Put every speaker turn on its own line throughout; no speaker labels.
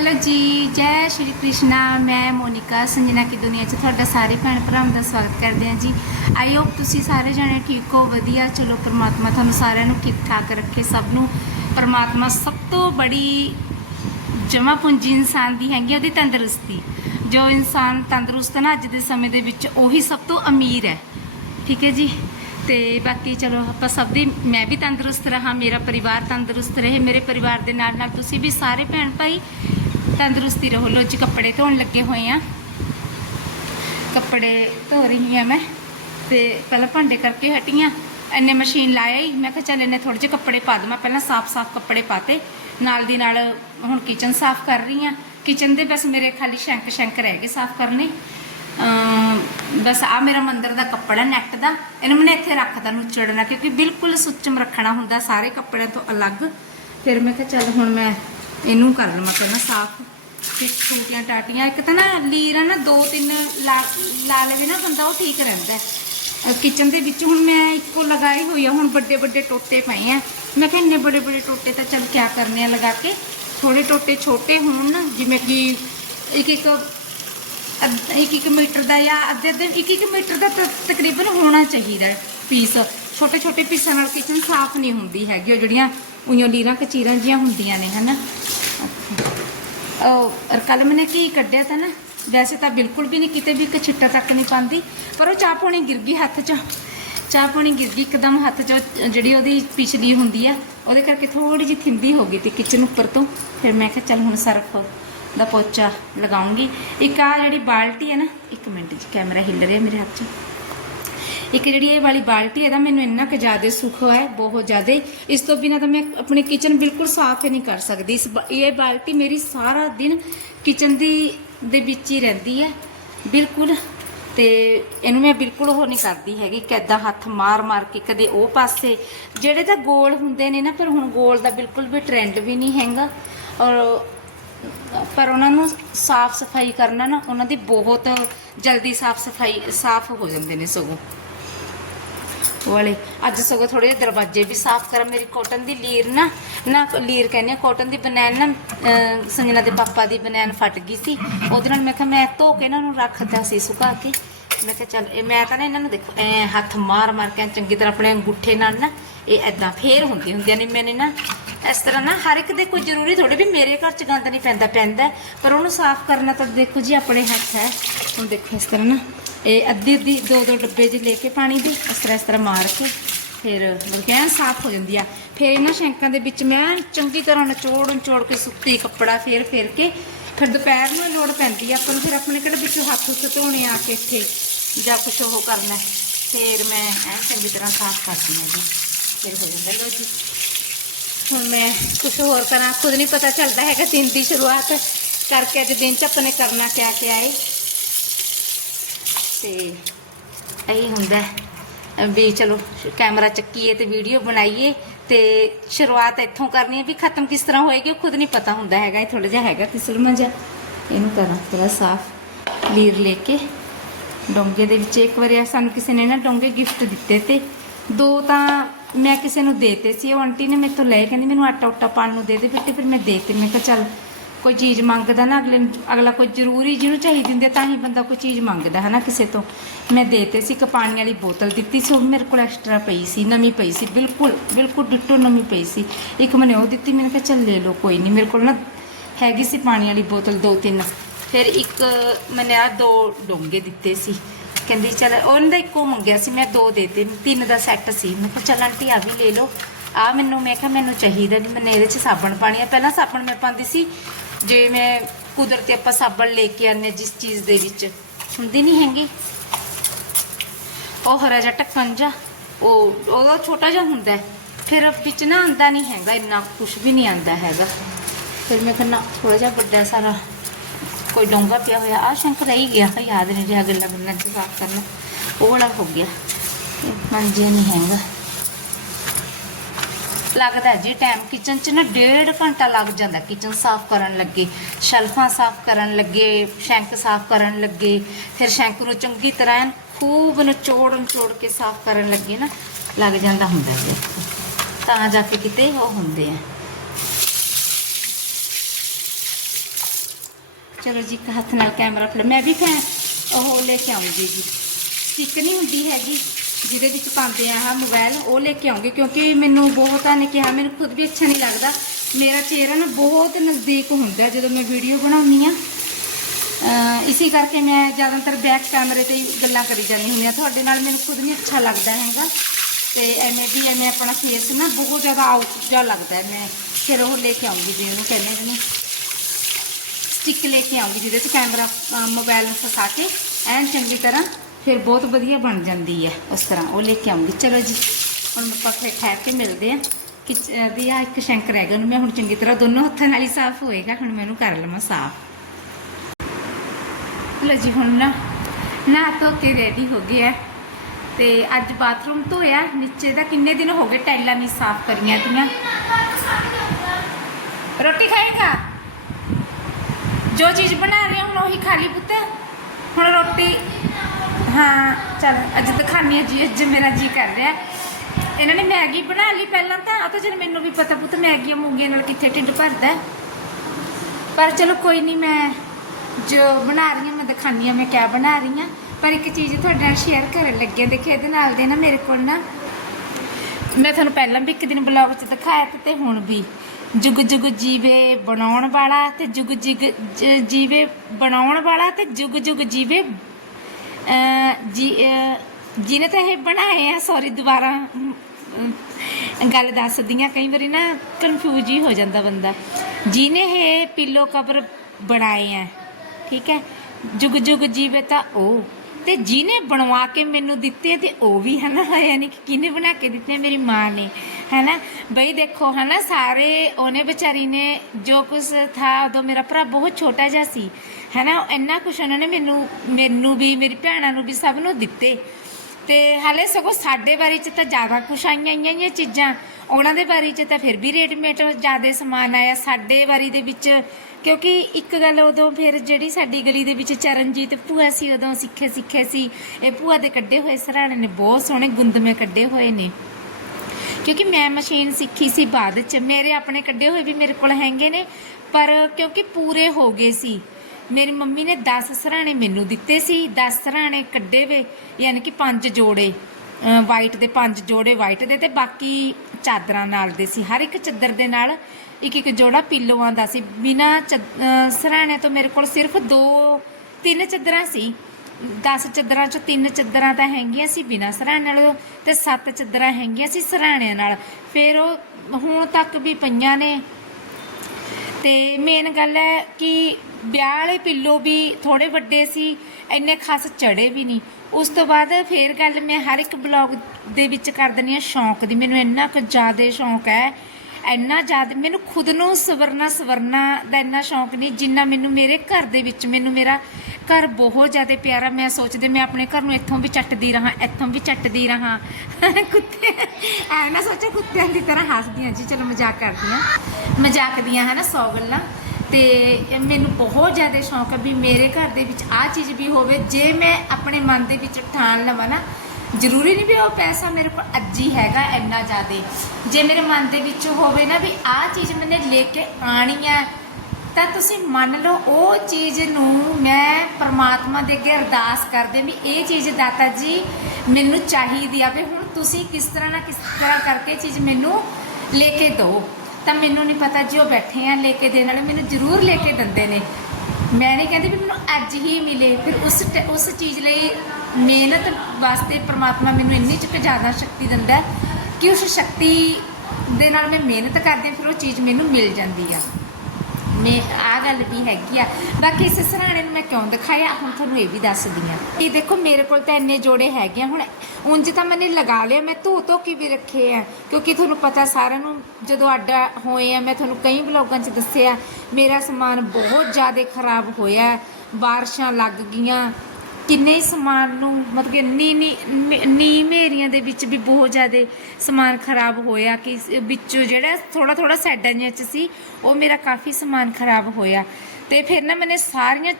Hello ਜੀ, ਜੈ ਸ਼੍ਰੀ ਕ੍ਰਿਸ਼ਨਾ, ਮੈਂ ਮੋਨਿਕਾ ਸੰਜਨਾ ਕੀ ਦੁਨੀਆ 'ਚ ਤੁਹਾਡਾ ਸਾਰੇ ਭੈਣ ਭਰਾਵਾਂ ਦਾ ਸਵਾਗਤ ਕਰਦੇ ਹਾਂ ਜੀ। ਆਈ ਹੋਪ ਤੁਸੀਂ ਸਾਰੇ ਜਣੇ ਠੀਕ ਹੋ, ਵਧੀਆ। ਚਲੋ ਪ੍ਰਮਾਤਮਾ ਤੁਹਾਨੂੰ ਸਾਰਿਆਂ ਨੂੰ ਠੀਕ ਠਾਕ ਰੱਖੇ। ਸਭ ਨੂੰ ਪ੍ਰਮਾਤਮਾ ਸਭ ਤੋਂ ਬੜੀ ਜਮਾ ਪੂੰਜੀ ਇਨਸਾਨ ਦੀ ਹੈਗੀ ਆ, ਉਹਦੀ ਤੰਦਰੁਸਤੀ। ਜੋ ਇਨਸਾਨ ਤੰਦਰੁਸਤ ਹੈ ਨਾ, ਅੱਜ ਦੇ ਸਮੇਂ ਦੇ ਵਿੱਚ ਉਹੀ ਸਭ ਤੋਂ ਅਮੀਰ ਹੈ। ਠੀਕ ਹੈ ਜੀ? ਤੇ ਬਾਕੀ ਚਲੋ ਆਪਾਂ ਸਭ ਦੀ, ਮੈਂ ਵੀ ਤੰਦਰੁਸਤ ਰਹਾ, ਮੇਰਾ ਪਰਿਵਾਰ ਤੰਦਰੁਸਤ ਰਹੇ, ਮੇਰੇ ਪਰਿਵਾਰ ਦੇ ਨਾਲ ਨਾਲ ਤੁਸੀਂ ਵੀ ਸਾਰੇ ਭੈਣ ਭਾਈ ਤੰਦਰੁਸਤੀ ਰਹੋ ਲੋ ਜੀ ਕੱਪੜੇ ਧੋਣ ਲੱਗੇ ਹੋਏ ਆ। ਕੱਪੜੇ ਧੋ ਰਹੀ ਆ ਮੈਂ, ਤੇ ਪਹਿਲਾਂ ਭਾਂਡੇ ਕਰਕੇ ਹਟੀਆਂ ਐਨੇ ਮਸ਼ੀਨ ਲਾਇਆ ਹੀ, ਮੈਂ ਕਿਹਾ ਚੱਲ ਇਹਨੇ ਥੋੜੇ ਜਿਹੇ ਕੱਪੜੇ ਪਾ ਦਵਾਂ, ਪਹਿਲਾਂ ਸਾਫ਼-ਸਾਫ਼ ਕੱਪੜੇ ਪਾਤੇ। ਨਾਲ ਦੀ ਨਾਲ ਹੁਣ ਕਿਚਨ ਸਾਫ਼ ਕਰ ਰਹੀ ਆ। ਕਿਚਨ ਦੇ ਬਸ ਮੇਰੇ ਖਾਲੀ ਸ਼ੈਂਕ ਸ਼ੈਂਕ ਰਹਿ ਗਏ ਸਾਫ਼ ਕਰਨੇ। ਬਸ ਆ ਮੇਰਾ ਮੰਦਰ ਦਾ ਕੱਪੜਾ ਨੈਟ ਦਾ। ਇਹਨੂੰ ਮੈਂ ਇੱਥੇ ਰੱਖਦਾ ਨੁੱਚੜਨਾ, ਕਿਉਂਕਿ ਬਿਲਕੁਲ ਸੁੱਚਮ ਰੱਖਣਾ ਹੁੰਦਾ ਸਾਰੇ ਕੱਪੜਿਆਂ ਤੋਂ ਅਲੱਗ। ਫਿਰ ਮੈਂ ਕਿਹਾ ਚੱਲ ਹੁਣ ਮੈਂ ਇਹਨੂੰ ਕਰ ਲਵਾਂ ਪਹਿਲਾਂ ਸਾਫ਼। ਤੇ ਛੋਟੀਆਂ ਟਾਟੀਆਂ, ਇੱਕ ਤਾਂ ਨਾ ਲੀਰ ਆ ਨਾ, ਦੋ ਤਿੰਨ ਲਾ ਲਾ ਲਵੇ ਨਾ ਬੰਦਾ, ਉਹ ਠੀਕ ਰਹਿੰਦਾ ਕਿਚਨ ਦੇ ਵਿੱਚ ਹੁਣ ਮੈਂ ਇੱਕੋ ਲਗਾਈ ਹੋਈ ਆ, ਹੁਣ ਵੱਡੇ ਵੱਡੇ ਟੋਟੇ ਪਏ ਆ। ਮੈਂ ਕਿਹਾ ਇੰਨੇ ਵੱਡੇ ਵੱਡੇ ਟੋਟੇ ਤਾਂ ਚੱਲ ਕਿਆ ਕਰਨੇ ਆ ਲਗਾ ਕੇ। ਥੋੜੇ ਟੋਟੇ ਛੋਟੇ ਹੋਣ ਨਾ, ਜਿਵੇਂ ਕਿ ਇੱਕ ਇੱਕ, ਅੱਧ- ਇੱਕ ਇੱਕ ਮੀਟਰ ਦਾ ਜਾਂ ਅੱਧੇ ਅੱਧੇ, ਇੱਕ ਇੱਕ ਮੀਟਰ ਦਾ ਤ- ਤਕਰੀਬਨ ਹੋਣਾ ਚਾਹੀਦਾ ਪੀਸ। ਛੋਟੇ ਛੋਟੇ ਪੀਸਾਂ ਨਾਲ ਕਿਚਨ ਸਾਫ਼ ਨਹੀਂ ਹੁੰਦੀ ਹੈਗੀ ਉਹ ਜਿਹੜੀਆਂ ਉਈਆਂ ਲੀਰਾਂ ਕਚੀਰਾਂ ਜੀਆਂ ਹੁੰਦੀਆਂ ਨੇ, ਹਨਾ? ਉਹ ਕੱਲ ਮੈਨੇ ਕੀ ਕੱਢਿਆ ਤਾਂ ਨਾ? ਵੈਸੇ ਤਾਂ ਬਿਲਕੁਲ ਵੀ ਨਹੀਂ ਕਿਤੇ ਵੀ ਇੱਕ ਛਿੱਟਾ ਤੱਕ ਨਹੀਂ ਪਾਉਂਦੀ, ਪਰ ਉਹ ਚਾਹ ਪਾਣੀ ਗਿਰ ਗਈ ਹੱਥ 'ਚ। ਚਾਹ ਪਾਣੀ ਗਿਰ ਗਈ ਇੱਕਦਮ ਹੱਥ 'ਚ, ਜਿਹੜੀ ਉਹਦੀ ਪਿਛਲੀ ਹੁੰਦੀ ਆ, ਉਹਦੇ ਕਰਕੇ ਥੋੜੀ ਜਿਹੀ ਥਿੰਦੀ ਹੋ ਗਈ ਤੇ ਕਿਚਨ ਉੱਪਰ ਤੋਂ। ਫਿਰ ਮੈਂ ਕਿਹਾ, ਚੱਲ ਹੁਣ ਸਰਫ ਦਾ ਪੋਚਾ ਲਗਾਉਂਗੀ। ਇੱਕ ਆ ਜਿਹੜੀ ਬਾਲਟੀ ਹੈ ਨਾ, ਇੱਕ ਮਿੰਟ ਜੀ, ਕੈਮਰਾ ਹਿੱਲ ਰਿਹਾ ਮੇਰੇ ਹੱਥ 'ਚ। ਇੱਕ ਜਿਹੜੀ ਇਹ ਵਾਲੀ ਬਾਲਟੀ ਇਹਦਾ ਮੈਨੂੰ ਇੰਨਾ ਕੁ ਜ਼ਿਆਦਾ ਸੁੱਖ ਹੈ, ਬਹੁਤ ਜ਼ਿਆਦਾ। ਇਸ ਤੋਂ ਬਿਨਾਂ ਤਾਂ ਮੈਂ ਆਪਣੀ ਕਿਚਨ ਬਿਲਕੁਲ ਸਾਫ਼ ਨਹੀਂ ਕਰ ਸਕਦੀ। ਇਸ ਬ- ਇਹ ਬਾਲਟੀ ਮੇਰੀ ਸਾਰਾ ਦਿਨ ਕਿਚਨ ਦੀ, ਦੇ ਵਿੱਚ ਹੀ ਰਹਿੰਦੀ ਹੈ, ਬਿਲਕੁਲ। ਤੇ ਇਹਨੂੰ ਮੈਂ ਬਿਲਕੁਲ ਉਹ ਨਹੀਂ ਕਰਦੀ ਹੈਗੀ ਕਿੱਦਾਂ ਹੱਥ ਮਾਰ ਮਾਰ ਕੇ ਕਦੇ ਉਹ ਪਾਸੇ। ਜਿਹੜੇ ਤਾਂ ਗੋਲ ਹੁੰਦੇ ਨੇ ਨਾ, ਪਰ ਹੁਣ ਗੋਲ ਦਾ ਬਿਲਕੁਲ ਵੀ ਟ੍ਰੈਂਡ ਵੀ ਨਹੀਂ ਹੈਗਾ। ਔਰ ਪਰ ਉਹਨਾਂ ਨੂੰ ਸਾਫ਼ ਸਫ਼ਾਈ ਕਰਨਾ ਨਾ, ਉਹਨਾਂ ਦੀ ਬਹੁਤ ਜਲਦੀ ਸਾਫ਼ ਸਫ਼ਾਈ ਸਾਫ਼ ਹੋ ਜਾਂਦੇ ਨੇ ਸਗੋਂ। ਵਾਲੇ। ਅੱਜ ਸਗੋਂ ਥੋੜੇ ਜਿਹੇ ਦਰਵਾਜ਼ੇ ਵੀ ਸਾਫ਼ ਕਰਾਂ ਮੇਰੀ ਕਾਟਨ ਦੀ ਲੀਰ ਨਾ ਨਾ ਲੀਰ ਕਹਿੰਦੇ ਆ ਕਾਟਨ ਦੀ ਬਨੈਨ ਨਾ ਅਹ, ਸੰਜਨਾ ਦੇ ਪਾਪਾ ਦੀ ਬਨੈਨ ਫਟ ਗਈ ਸੀ। ਉਹਦੇ ਨਾਲ ਮੈਂ ਕਿਹਾ ਮੈਂ ਧੋ ਕੇ ਇਹਨਾਂ ਨੂੰ ਰੱਖਦਾ ਸੀ ਸੁਕਾ ਕੇ। ਮੈਂ ਕਿਹਾ ਚੱਲ ਇਹ ਮੈਂ ਤਾਂ ਨਾ ਇਹਨਾਂ ਨੂੰ ਦੇਖੋ ਐ ਹੱਥ ਮਾਰ ਮਾਰ ਕੇ ਐਂ ਚੰਗੀ ਤਰ੍ਹਾਂ ਆਪਣੇ ਅੰਗੂਠੇ ਨਾਲ ਨਾ ਇਹ ਐਦਾਂ ਫੇਰ ਹੁੰਦੀ ਹੁੰਦੀਆਂ ਨੇ। ਮੈਨੇ ਨਾ ਇਸ ਤਰ੍ਹਾਂ ਨਾ ਹਰ ਇੱਕ ਦੇ ਕੋਈ ਜ਼ਰੂਰੀ ਥੋੜੀ ਵੀ ਮੇਰੇ ਘਰ ਚ ਗੰਦ ਨਹੀਂ ਪੈਂਦਾ ਪੈਂਦਾ। ਪਰ ਉਹਨੂੰ ਸਾਫ਼ ਕਰਨਾ ਤਾਂ ਦੇਖੋ ਜੀ ਆਪਣੇ ਹੱਥ ਹੈ। ਹੁਣ ਦੇਖੋ ਇਸ ਤਰ੍ਹਾਂ ਨਾ ਇਹ ਅੱਧੀ ਅੱਧੀ, ਦੋ ਦੋ ਡੱਬੇ ਚ ਲੈ ਕੇ ਪਾਣੀ ਦੇ, ਇਸ ਤਰ੍ਹਾਂ ਇਸ ਤਰ੍ਹਾਂ ਮਾਰ ਕੇ ਫਿਰ ਮੁਰਗਿਆਂ ਸਾਫ਼ ਹੋ ਜਾਂਦੀ ਆ। ਫਿਰ ਇਹਨਾਂ ਸ਼ੈਂਕਾਂ ਦੇ ਵਿੱਚ ਮੈਂ ਚੰਗੀ ਤਰ੍ਹਾਂ ਨਿਚੋੜ ਨਿਚੋੜ ਕੇ ਸੁੱਤੀ ਕੱਪੜਾ ਫੇਰ ਫੇਰ ਕੇ ਫਿਰ ਦੁਪਹਿਰ ਨੂੰ ਲੋੜ ਪੈਂਦੀ ਆ, ਆਪਾਂ ਨੂੰ ਫਿਰ ਆਪਣੇ ਕਿਹੜੇ ਵਿੱਚੋਂ ਹੱਥ ਹੁੱਥ ਧੋਣੇ ਆ ਕੇ ਇੱਥੇ ਜਾਂ ਕੁਛ ਉਹ ਕਰਨਾ ਫਿਰ ਮੈਂ ਐ ਚੰਗੀ ਤਰ੍ਹਾਂ ਸਾਫ਼ ਕਰਦੀ ਹਾਂ ਜੀ। ਫਿਰ ਹੋ ਜਾਂਦਾ ਲੋ ਜੀ। ਹੁਣ ਮੈਂ ਕੁਝ ਹੋਰ ਕਰਾਂ, ਖੁਦ ਨਹੀਂ ਪਤਾ ਚੱਲਦਾ ਹੈਗਾ ਦਿਨ ਦੀ ਸ਼ੁਰੂਆਤ ਕਰਕੇ ਅੱਜ ਦਿਨ ਚ ਆਪਣੇ ਕਰਨਾ ਕਿਆ ਕਿਆ ਹੈ ਤੇ ਇਹੀ ਹੁੰਦਾ ਵੀ ਚਲੋ, ਕੈਮਰਾ ਚੱਕੀਏ ਤੇ ਵੀਡੀਓ ਬਣਾਈਏ ਤੇ ਸ਼ੁਰੂਆਤ ਇੱਥੋਂ ਕਰਨੀ ਹੈ ਵੀ ਖਤਮ ਕਿਸ ਤਰ੍ਹਾਂ ਹੋਏਗੀ, ਉਹ ਖੁਦ ਨਹੀਂ ਪਤਾ ਹੁੰਦਾ ਹੈਗਾ, ਇਹ ਥੋੜਾ ਜਿਹਾ ਹੈਗਾ ਫਿਸਲਮਾ ਜਿਹਾ। ਇਹਨੂੰ ਕਰਾਂ ਥੋੜਾ ਸਾਫ਼ ਲੀਰ ਲੈ ਕੇ। ਡੋਂਗੇ ਦੇ ਵਿੱਚ ਇੱਕ ਵਾਰੀ ਸਾਨੂੰ ਕਿਸੇ ਨੇ ਨਾ ਡੋਂਗੇ ਗਿਫਟ ਦਿੱਤੇ ਤੇ ਦੋ ਤਾਂ ਮੈਂ ਕਿਸੇ ਨੂੰ ਦੇਤੇ ਸੀ, ਉਹ ਆਂਟੀ ਨੇ ਮੇਰੇ ਤੋਂ ਲਏ, ਕਹਿੰਦੀ ਮੈਨੂੰ ਆਟਾ ਉਟਾ ਪਾਣ ਨੂੰ ਦੇ ਦੇ ਬੇਟੇ ਫਿਰ ਮੈਂ ਦੇਤੇ ਮੈਂ ਕਿਹਾ ਚੱਲ ਕੋਈ ਚੀਜ਼ ਮੰਗਦਾ ਨਾ, ਅਗਲੇ ਨੂੰ, ਅਗਲਾ ਕੋਈ ਜ਼ਰੂਰੀ ਜਿਹਨੂੰ ਚਾਹੀਦੀ ਹੁੰਦੀ ਹੈ ਤਾਂ ਹੀ ਬੰਦਾ ਕੋਈ ਚੀਜ਼ ਮੰਗਦਾ ਹੈ ਨਾ ਕਿਸੇ ਤੋਂ। ਮੈਂ ਦੇਤੇ ਸੀ ਇੱਕ ਪਾਣੀ ਵਾਲੀ ਬੋਤਲ ਦਿੱਤੀ ਸੀ, ਉਹ ਵੀ ਮੇਰੇ ਕੋਲ ਐਕਸਟਰਾ ਪਈ ਸੀ, ਨਵੀਂ ਪਈ ਸੀ, ਬਿਲਕੁਲ ਬਿਲਕੁਲ ਡਿੱਟੋ ਨਵੀਂ ਪਈ ਸੀ। ਇੱਕ ਮੈਨੇ ਉਹ ਦਿੱਤੀ, ਮੈਨੂੰ ਕਿਹਾ, ਚੱਲ ਲੈ ਲਓ, ਕੋਈ ਨਹੀਂ ਮੇਰੇ ਕੋਲ ਨਾ ਹੈਗੀ ਸੀ ਪਾਣੀ ਵਾਲੀ ਬੋਤਲ, ਦੋ ਤਿੰਨ। ਫਿਰ ਇੱਕ ਮੈਨੇ ਆ ਦੋ ਡੋਂਗੇ ਦਿੱਤੇ ਸੀ। ਕਹਿੰਦੀ, ਚਲ, ਉਹਨਾਂ ਇੱਕੋ ਮੰਗਿਆ ਸੀ, ਮੈਂ ਦੋ ਦੇ ਦਿੱਤੇ, ਤਿੰਨ ਦਾ ਸੈੱਟ ਸੀ। ਮੈਂ ਕਿਹਾ, ਚੱਲ ਆਂਟੀ ਆ ਵੀ ਲੈ ਲਓ। ਆ ਮੈਨੂੰ, ਮੈਂ ਕਿਹਾ, ਮੈਨੂੰ ਚਾਹੀਦਾ ਨਹੀਂ ਮੈਨੇ ਇਹਦੇ ਚ ਸਾਬਣ ਪਾਣੀ ਆ। ਪਹਿਲਾਂ ਸਾਬਣ ਮੈਂ ਪਾਉਂਦੀ ਸੀ ਜੇ ਮੈਂ ਕੁਦਰਤੀ ਆਪਾਂ ਸਾਬਣ ਲੈ ਕੇ ਆਨੇ ਜਿਸ ਚੀਜ਼ ਦੇ ਵਿੱਚ। ਹੁੰਦੀ ਨਹੀਂ ਹੈਗੀ। ਉਹ ਹਰਾ ਜਿਹਾ ਢੱਕਣ ਜਾ ਉਹ ਉਹਦਾ ਛੋਟਾ ਜਿਹਾ ਹੁੰਦਾ ਹੈ। ਫਿਰ ਵਿੱਚ ਨਾ ਆਂਦਾ ਨਹੀਂ ਹੈਗਾ, ਇੰਨਾ ਕੁਝ ਵੀ ਨਹੀਂ ਆਂਦਾ ਹੈਗਾ। ਫਿਰ ਮੈਂ ਕਹਿੰਦਾ ਥੋੜਾ ਜਿਹਾ ਵੱਡਾ ਸਾਰਾ ਕੋਈ ਡੋਂਗਾ ਪਿਆ ਹੋਇਆ ਆ ਸ਼ੰਕ ਰਹਿ ਹੀ ਗਿਆ। ਯਾਦ ਨਹੀਂ ਰਿਹਾ ਗੱਲਾਂ ਗੱਲਾਂ ਚ ਸਾਫ਼ ਕਰਨਾ। ਉਹ ਵਾਲਾ ਹੋ ਗਿਆ। ਮੰਜੇ ਨਹੀਂ ਹੈਗਾ। ਲੱਗਦਾ ਜੀ ਟਾਈਮ ਕਿਚਨ 'ਚ ਨਾ ਡੇਢ ਘੰਟਾ ਲੱਗ ਜਾਂਦਾ ਕਿਚਨ ਸਾਫ਼ ਕਰਨ ਲੱਗੇ, ਸ਼ੈਲਫਾਂ ਸਾਫ਼ ਕਰਨ ਲੱਗੇ, ਸ਼ੈਂਕ ਸਾਫ਼ ਕਰਨ ਲੱਗੇ, ਫਿਰ ਸ਼ੈਂਕ ਨੂੰ ਚੰਗੀ ਤਰ੍ਹਾਂ ਖੂਬ ਨਚੋੜ ਨਚੋੜ ਕੇ ਸਾਫ਼ ਕਰਨ ਲੱਗੇ ਨਾ, ਲੱਗ ਜਾਂਦਾ ਹੁੰਦਾ ਜੀ ਤਾਂ ਜਾ ਕੇ ਕਿਤੇ ਉਹ ਹੁੰਦੇ ਆ। ਚਲੋ ਜੀ, ਇੱਕ ਹੱਥ ਨਾਲ ਕੈਮਰਾ ਫੜ ਮੈਂ ਵੀ ਫੈ ਉਹ ਲੈ ਕੇ ਆਉਂਗੀ ਜੀ। ਸਟਿੱਕ ਨਹੀਂ ਹੁੰਦੀ ਹੈਗੀ। ਜਿਹਦੇ ਵਿੱਚ ਪਾਉਂਦੇ ਆ ਆਹ ਮੋਬਾਈਲ ਉਹ ਲੈ ਕੇ ਆਉਂਗੀ ਕਿਉਂਕਿ ਮੈਨੂੰ ਬਹੁਤਾਂ ਨੇ ਕਿਹਾ ਮੈਨੂੰ ਖੁਦ ਵੀ ਅੱਛਾ ਨਹੀਂ ਲੱਗਦਾ। ਮੇਰਾ ਚਿਹਰਾ ਨਾ ਬਹੁਤ ਨਜ਼ਦੀਕ ਹੁੰਦਾ ਜਦੋਂ ਮੈਂ ਵੀਡੀਓ ਬਣਾਉਂਦੀ ਆ। ਅਹ ਇਸੇ ਕਰਕੇ ਮੈਂ ਜ਼ਿਆਦਾਤਰ ਬੈਕ ਕੈਮਰੇ ਤੇ ਗੱਲਾਂ ਕਰੀ ਜਾਂਦੀ ਹੁੰਦੀ ਆ। ਤੁਹਾਡੇ ਨਾਲ ਮੈਨੂੰ ਖੁਦ ਨਹੀਂ ਅੱਛਾ ਲੱਗਦਾ ਹੈਗਾ। ਤੇ ਐਵੇਂ ਵੀ ਐਵੇਂ ਆਪਣਾ ਫੇਸ ਨਾ ਬਹੁਤ ਜ਼ਿਆਦਾ ਆਊਟ ਜਿਹਾ ਲੱਗਦਾ ਮੈਂ ਫਿਰ ਉਹ ਲੈ ਕੇ ਆਉਂਗੀ ਜੀ ਉਹਨੂੰ ਕਹਿੰਦੇ ਨੇ। ਸਟਿੱਕ ਲੈ ਕੇ ਆਉਂਗੀ ਜਿਹਦੇ 'ਚ ਕੈਮਰਾ ਅਹ ਮੋਬਾਈਲ ਨੂੰ ਫਸਾ ਕੇ। ਐਨ ਚੰਗੀ ਤਰ੍ਹਾਂ ਫਿਰ ਬਹੁਤ ਵਧੀਆ ਬਣ ਜਾਂਦੀ ਹੈ ਉਸ ਤਰ੍ਹਾਂ। ਉਹ ਲੈ ਕੇ ਆਉਂਗੀ। ਚਲੋ ਜੀ, ਹੁਣ ਆਪਾਂ ਫਿਰ ਠਹਿਰ ਕੇ ਮਿਲਦੇ ਆ ਕਿ ਦੀ ਆ ਇੱਕ ਸ਼ੰਕ ਰਹਿ ਗਿਆ, ਉਹਨੂੰ ਮੈਂ ਹੁਣ ਚੰਗੀ ਤਰ੍ਹਾਂ ਦੋਨੋਂ ਹੱਥਾਂ ਨਾਲ ਹੀ ਸਾਫ਼ ਹੋਏਗਾ। ਹੁਣ ਮੈਂ ਉਹਨੂੰ ਕਰ ਲਵਾਂ ਸਾਫ਼। ਲੋ ਜੀ, ਹੁਣ ਨਾ ਨਾ ਧੋ ਕੇ ਰੈਡੀ ਹੋ ਗਿਆ ਤੇ ਅੱਜ ਬਾਥਰੂਮ ਧੋਇਆ, ਨੀਚੇ ਦਾ ਕਿੰਨੇ ਦਿਨ ਹੋ ਗਏ ਟਾਈਲਾਂ ਨਹੀਂ ਸਾਫ਼ ਕਰੀਆਂ ਤੀਆਂ। ਰੋਟੀ ਖਾਏਗਾ ਜੋ ਚੀਜ਼ ਬਣਾ ਰਹੇ ਹੁਣ ਉਹੀ ਖਾ ਲਈ ਪੁੱਤ। ਹੁਣ ਰੋਟੀ ਹਾਂ, ਚਲ, ਅੱਜ ਦਿਖਾਨੀ ਆ ਜੀ, ਅੱਜ ਮੇਰਾ ਜੀ ਕਰ ਰਿਹਾ। ਇਹਨਾਂ ਨੇ ਮੈਗੀ ਬਣਾ ਲਈ ਪਹਿਲਾਂ ਤਾਂ, ਆ ਤਾਂ ਜਦ ਮੈਨੂੰ ਵੀ ਪਤਾ ਪੁੱਤ ਮੈਗੀਆਂ ਮੂੰਗੀਆਂ ਨਾਲ ਕਿੱਥੇ ਢਿੱਡ ਭਰਦਾ ਪਰ ਚਲੋ ਕੋਈ ਨਹੀਂ, ਮੈਂ ਜੋ ਬਣਾ ਰਹੀ ਹਾਂ, ਮੈਂ ਦਿਖਾਨੀ ਆ ਮੈਂ ਕਿਆ ਬਣਾ ਰਹੀ ਹਾਂ। ਪਰ ਇੱਕ ਚੀਜ਼ ਤੁਹਾਡੇ ਨਾਲ ਸ਼ੇਅਰ ਕਰਨ ਲੱਗੀ ਹਾਂ, ਦੇਖਿਓ ਇਹਦੇ ਨਾਲ ਦੇ ਨਾ ਮੇਰੇ ਕੋਲ ਨਾ। ਮੈਂ ਤੁਹਾਨੂੰ ਪਹਿਲਾਂ ਵੀ ਇੱਕ ਦਿਨ ਬਲੌਗ 'ਚ ਦਿਖਾਇਆ ਤੇ- ਹੁਣ ਵੀ। ਜੁਗ ਜੁਗ ਜੀਵੇ ਬਣਾਉਣ ਵਾਲਾ ਤੇ ਜੁਗ ਜੁਗ ਜ- ਜੀਵੇ ਬਣਾਉਣ ਵਾਲਾ ਤੇ ਜੁਗ ਜੁਗ ਜੀਵੇ ਜੀ ਜਿਹਨੇ ਤਾਂ ਇਹ ਬਣਾਏ ਆ ਸੌਰੀ ਦੁਬਾਰਾ ਅਮ, ਗੱਲ ਦੱਸਦੀਆਂ ਕਈ ਵਾਰੀ ਨਾ ਕਨਫਿਊਜ਼ ਹੀ ਹੋ ਜਾਂਦਾ ਬੰਦਾ। ਜਿਹਨੇ ਇਹ ਪਿੱਲੋ ਕਵਰ ਬਣਾਏ ਆ ਠੀਕ ਹੈ ਜੁਗ ਜੁਗ ਜੀਵੇ ਤਾਂ ਉਹ। ਤੇ ਜਿਹਨੇ ਬਣਵਾ ਕੇ ਮੈਨੂੰ ਦਿੱਤੇ ਤੇ ਉਹ ਵੀ ਹਨਾ ਯਾਨੀ ਕਿ ਕਿਹਨੇ ਬਣਾ ਕੇ ਦਿੱਤੇ ਮੇਰੀ ਮਾਂ ਨੇ ਹੈਨਾ। ਬਈ ਦੇਖੋ ਹਨਾ ਸਾਰੇ ਉਹਨੇ ਵਿਚਾਰੀ ਨੇ ਜੋ ਕੁਝ ਥਾ ਉਦੋਂ ਮੇਰਾ ਭਰਾ ਬਹੁਤ ਛੋਟਾ ਜਿਹਾ ਸੀ। ਹੈਨਾ, ਇੰਨਾ ਕੁਛ ਉਹਨਾਂ ਨੇ ਮੈਨੂੰ ਮੈਨੂੰ ਵੀ, ਮੇਰੀ ਭੈਣਾਂ ਨੂੰ ਵੀ ਸਭ ਨੂੰ ਦਿੱਤੇ। ਤੇ ਹਾਲੇ ਸਗੋਂ ਸਾਡੇ ਬਾਰੇ ਚ ਤਾਂ ਜ਼ਿਆਦਾ ਕੁਛ ਆਈਆਂ ਆਈਆਂ ਇਹ ਚੀਜ਼ਾਂ। ਉਹਨਾਂ ਦੇ ਬਾਰੇ ਚ ਤਾਂ ਫਿਰ ਵੀ ਰੇਡੀਮੇਡ ਜ਼ਿਆਦਾ ਸਮਾਨ ਆਇਆ ਸਾਡੇ ਬਾਰੇ ਦੇ ਵਿੱਚ। ਕਿਉਂਕਿ ਇੱਕ ਗੱਲ ਉਦੋਂ ਫਿਰ ਜਿਹੜੀ ਸਾਡੀ ਗਲੀ ਦੇ ਵਿੱਚ ਚਰਨਜੀਤ ਭੂਆ ਸੀ, ਉਦੋਂ ਸਿੱਖੇ ਸਿੱਖੇ ਸੀ। ਇਹ ਭੂਆ ਦੇ ਕੱਢੇ ਹੋਏ ਸਰਾਣੇ ਨੇ, ਬਹੁਤ ਸੋਹਣੇ ਗੁੰਦਮੇ ਕੱਢੇ ਹੋਏ ਨੇ। ਕਿਉਂਕਿ ਮੈਂ ਮਸ਼ੀਨ ਸਿੱਖੀ ਸੀ ਬਾਅਦ ਚ। ਮੇਰੇ ਆਪਣੇ ਕੱਢੇ ਹੋਏ ਵੀ ਮੇਰੇ ਕੋਲ ਹੈਗੇ ਨੇ, ਪਰ ਕਿਉਂਕਿ ਪੂਰੇ ਹੋ ਗਏ ਸੀ। ਮੇਰੀ ਮੰਮੀ ਨੇ 10 ਸਰਾਣੇ ਮੈਨੂੰ ਦਿੱਤੇ ਸੀ 10 ਸਰਾਣੇ ਕੱਢੇ ਵੇ, ਯਾਨੀ ਕਿ ਪੰਜ ਜੋੜੇ ਵਾਈਟ ਦੇ ਪੰਜ ਜੋੜੇ ਵਾਈਟ ਦੇ ਤੇ ਬਾਕੀ ਚਾਦਰਾਂ ਨਾਲ ਦੇ ਸੀ। ਹਰ ਇੱਕ ਚਾਦਰ ਦੇ ਨਾਲ ਇੱਕ ਇੱਕ ਜੋੜਾ ਪਿੱਲੋਆਂ ਦਾ ਸੀ। ਬਿਨਾ ਸਰਾਣੇ ਤੋਂ ਮੇਰੇ ਕੋਲ ਸਿਰਫ ਦੋ, ਤਿੰਨ ਚਾਦਰਾਂ ਸੀ। 10 ਚਾਦਰਾਂ ਚੋਂ ਤਿੰਨ ਚਾਦਰਾਂ ਤਾਂ ਹੈਗੀਆਂ ਸੀ ਬਿਨਾ ਸਰਾਣੇ ਨਾਲ ਤੇ ਸੱਤ ਚਾਦਰਾਂ ਹੈਗੀਆਂ ਸੀ ਸਰਾਣਿਆਂ ਨਾਲ। ਫਿਰ ਉਹ ਹੁਣ ਤੱਕ ਵੀ ਪਈਆਂ ਨੇ। ਤੇ ਮੇਨ ਗੱਲ ਹੈ ਕਿ ਵਿਆਹ ਵਾਲੇ ਪਿੱਲੋ ਵੀ ਥੋੜੇ ਵੱਡੇ ਸੀ, ਇੰਨੇ ਖਾਸ ਚੜੇ ਵੀ ਨਹੀਂ। ਉਸ ਤੋਂ ਬਾਅਦ ਫੇਰ ਗੱਲ ਮੈਂ ਹਰ ਇੱਕ ਬਲੌਗ ਦੇ ਵਿੱਚ ਕਰ ਦਿੰਦੀ ਹਾਂ, ਸ਼ੌਂਕ ਦੀ। ਮੈਨੂੰ ਇੰਨਾ ਕੁ ਜ਼ਿਆਦਾ ਸ਼ੌਂਕ ਹੈ ਇੰਨਾ ਜ਼ਿਆਦਾ ਮੈਨੂੰ ਖੁਦ ਨੂੰ ਸਵਰਨਾ ਸਵਰਨਾ ਦਾ ਇੰਨਾ ਸ਼ੌਂਕ ਨਹੀਂ, ਜਿੰਨਾ ਮੈਨੂੰ ਮੇਰੇ ਘਰ ਦੇ ਵਿੱਚ ਮੈਨੂੰ ਮੇਰਾ ਘਰ ਬਹੁਤ ਜ਼ਿਆਦਾ ਪਿਆਰਾ ਮੈਂ ਸੋਚਦੀ ਮੈਂ ਆਪਣੇ ਘਰ ਨੂੰ ਇੱਥੋਂ ਵੀ ਚੱਟਦੀ ਰਹਾ, ਇੱਥੋਂ ਵੀ ਚੱਟਦੀ ਰਹਾ। ਕੁੱਤੇ ਐ ਨਾ ਸੋਚੋ ਕੁੱਤਿਆਂ ਦੀ ਤਰ੍ਹਾਂ ਹੱਸਦੀ ਹਾਂ ਜੀ, ਚਲੋ ਮਜ਼ਾਕ ਕਰਦੀ ਹਾਂ। ਮਜ਼ਾਕ ਦੀਆਂ ਹੈ ਨਾ ਸੌ ਗੱਲਾਂ। ਤੇ ਮੈਨੂੰ ਬਹੁਤ ਜ਼ਿਆਦਾ ਸ਼ੌਂਕ ਹੈ ਵੀ ਮੇਰੇ ਘਰ ਦੇ ਵਿੱਚ ਆਹ ਚੀਜ਼ ਵੀ ਹੋਵੇ, ਜੇ ਮੈਂ ਆਪਣੇ ਮਨ ਦੇ ਵਿੱਚ ਠਾਣ ਲਵਾਂ ਨਾ ਜ਼ਰੂਰੀ ਨਹੀਂ ਵੀ ਉਹ ਪੈਸਾ ਮੇਰੇ ਕੋਲ ਅੱਜ ਹੀ ਹੈਗਾ ਇੰਨਾ ਜ਼ਿਆਦਾ। ਜੇ ਮੇਰੇ ਮਨ ਦੇ ਵਿੱਚ ਹੋਵੇ ਨਾ ਵੀ ਆਹ ਚੀਜ਼ ਮੈਨੇ ਲੈ ਕੇ ਆਣੀ ਹੈ ਤਾਂ ਤੁਸੀਂ ਮੰਨ ਲਓ ਉਹ ਚੀਜ਼ ਨੂੰ ਮੈਂ ਪ੍ਰਮਾਤਮਾ ਦੇ ਅੱਗੇ ਅਰਦਾਸ ਕਰਦੇ ਵੀ ਇਹ ਚੀਜ਼ ਦਾਤਾ ਜੀ ਮੈਨੂੰ ਚਾਹੀਦੀ ਆ ਵੀ ਹੁਣ ਤੁਸੀਂ ਕਿਸ ਤਰ੍ਹਾਂ ਨਾ ਕਿਸ ਤਰ੍ਹਾਂ ਕਰਕੇ ਚੀਜ਼ ਮੈਨੂੰ ਲੈ ਕੇ ਦਿਓ। ਤਾਂ ਮੈਨੂੰ ਨਹੀਂ ਪਤਾ ਜੀ ਉਹ ਬੈਠੇ ਆ ਲੈ ਕੇ ਦੇਣ ਵਾਲੇ, ਮੈਨੂੰ ਜ਼ਰੂਰ ਲੈ ਕੇ ਦਿੰਦੇ ਨੇ। ਮੈਂ ਨਹੀਂ ਕਹਿੰਦੀ ਵੀ ਮੈਨੂੰ ਅੱਜ ਹੀ ਮਿਲੇ, ਫਿਰ ਉਸ ਟ- ਉਸ ਚੀਜ਼ ਲਈ ਮਿਹਨਤ ਵਾਸਤੇ ਪ੍ਰਮਾਤਮਾ ਮੈਨੂੰ ਇੰਨੀ 'ਚ ਜ਼ਿਆਦਾ ਸ਼ਕਤੀ ਦਿੰਦਾ ਕਿ ਉਸ ਸ਼ਕਤੀ ਦੇ ਨਾਲ ਮੈਂ ਮਿਹਨਤ ਕਰਦੀ ਹਾਂ, ਫਿਰ ਉਹ ਚੀਜ਼ ਮੈਨੂੰ ਮਿਲ ਜਾਂਦੀ ਆ। ਮੈਂ ਆ ਗੱਲ ਵੀ ਹੈਗੀ ਆ। ਬਾਕੀ ਇਸ ਸਰਾਣੇ ਨੂੰ ਮੈਂ ਕਿਉਂ ਦਿਖਾਇਆ? ਹੁਣ ਤੁਹਾਨੂੰ ਇਹ ਵੀ ਦੱਸਦੀ ਆ ਇਹ ਦੇਖੋ ਮੇਰੇ ਕੋਲ ਤਾਂ ਇੰਨੇ ਜੋੜੇ ਹੈਗੇ ਆ। ਹੁਣ ਉਂਝ ਤਾਂ ਮੈਨੇ ਲਗਾ ਲਿਆ ਮੈਂ ਧੋ ਧੋ ਕੇ ਵੀ ਰੱਖੇ ਆ। ਕਿਉਂਕਿ ਤੁਹਾਨੂੰ ਪਤਾ ਸਾਰਿਆਂ ਨੂੰ ਜਦੋਂ ਅੱਡਾ ਹੋਏ ਆ ਮੈਂ ਤੁਹਾਨੂੰ ਕਈ ਵਲੋਗਾਂ 'ਚ ਦੱਸਿਆ ਮੇਰਾ ਸਮਾਨ ਬਹੁਤ ਜ਼ਿਆਦਾ ਖਰਾਬ ਹੋਇਆ। ਬਾਰਿਸ਼ਾਂ ਲੱਗ ਗਈਆਂ ਕਿੰਨੇ ਹੀ ਸਮਾਨ ਨੂੰ ਮਤਲਬ ਕਿ ਨੀ ਨੀ ਮੇ- ਨੀ ਮੇਰੀਆਂ ਦੇ ਵਿੱਚ ਵੀ ਬਹੁਤ ਜ਼ਿਆਦਾ ਸਮਾਨ ਖਰਾਬ ਹੋਇਆ ਕਿ ਇਸ ਵਿੱਚੋਂ ਜਿਹੜਾ ਥੋੜਾ ਥੋੜਾ ਸਾਈਡਾਂ ਜਿਹਾ ਚ ਸੀ, ਉਹ ਮੇਰਾ ਕਾਫੀ ਸਮਾਨ ਖਰਾਬ ਹੋਇਆ। ਤੇ ਫਿਰ ਨਾ ਮੈਨੇ ਸਾਰੀਆਂ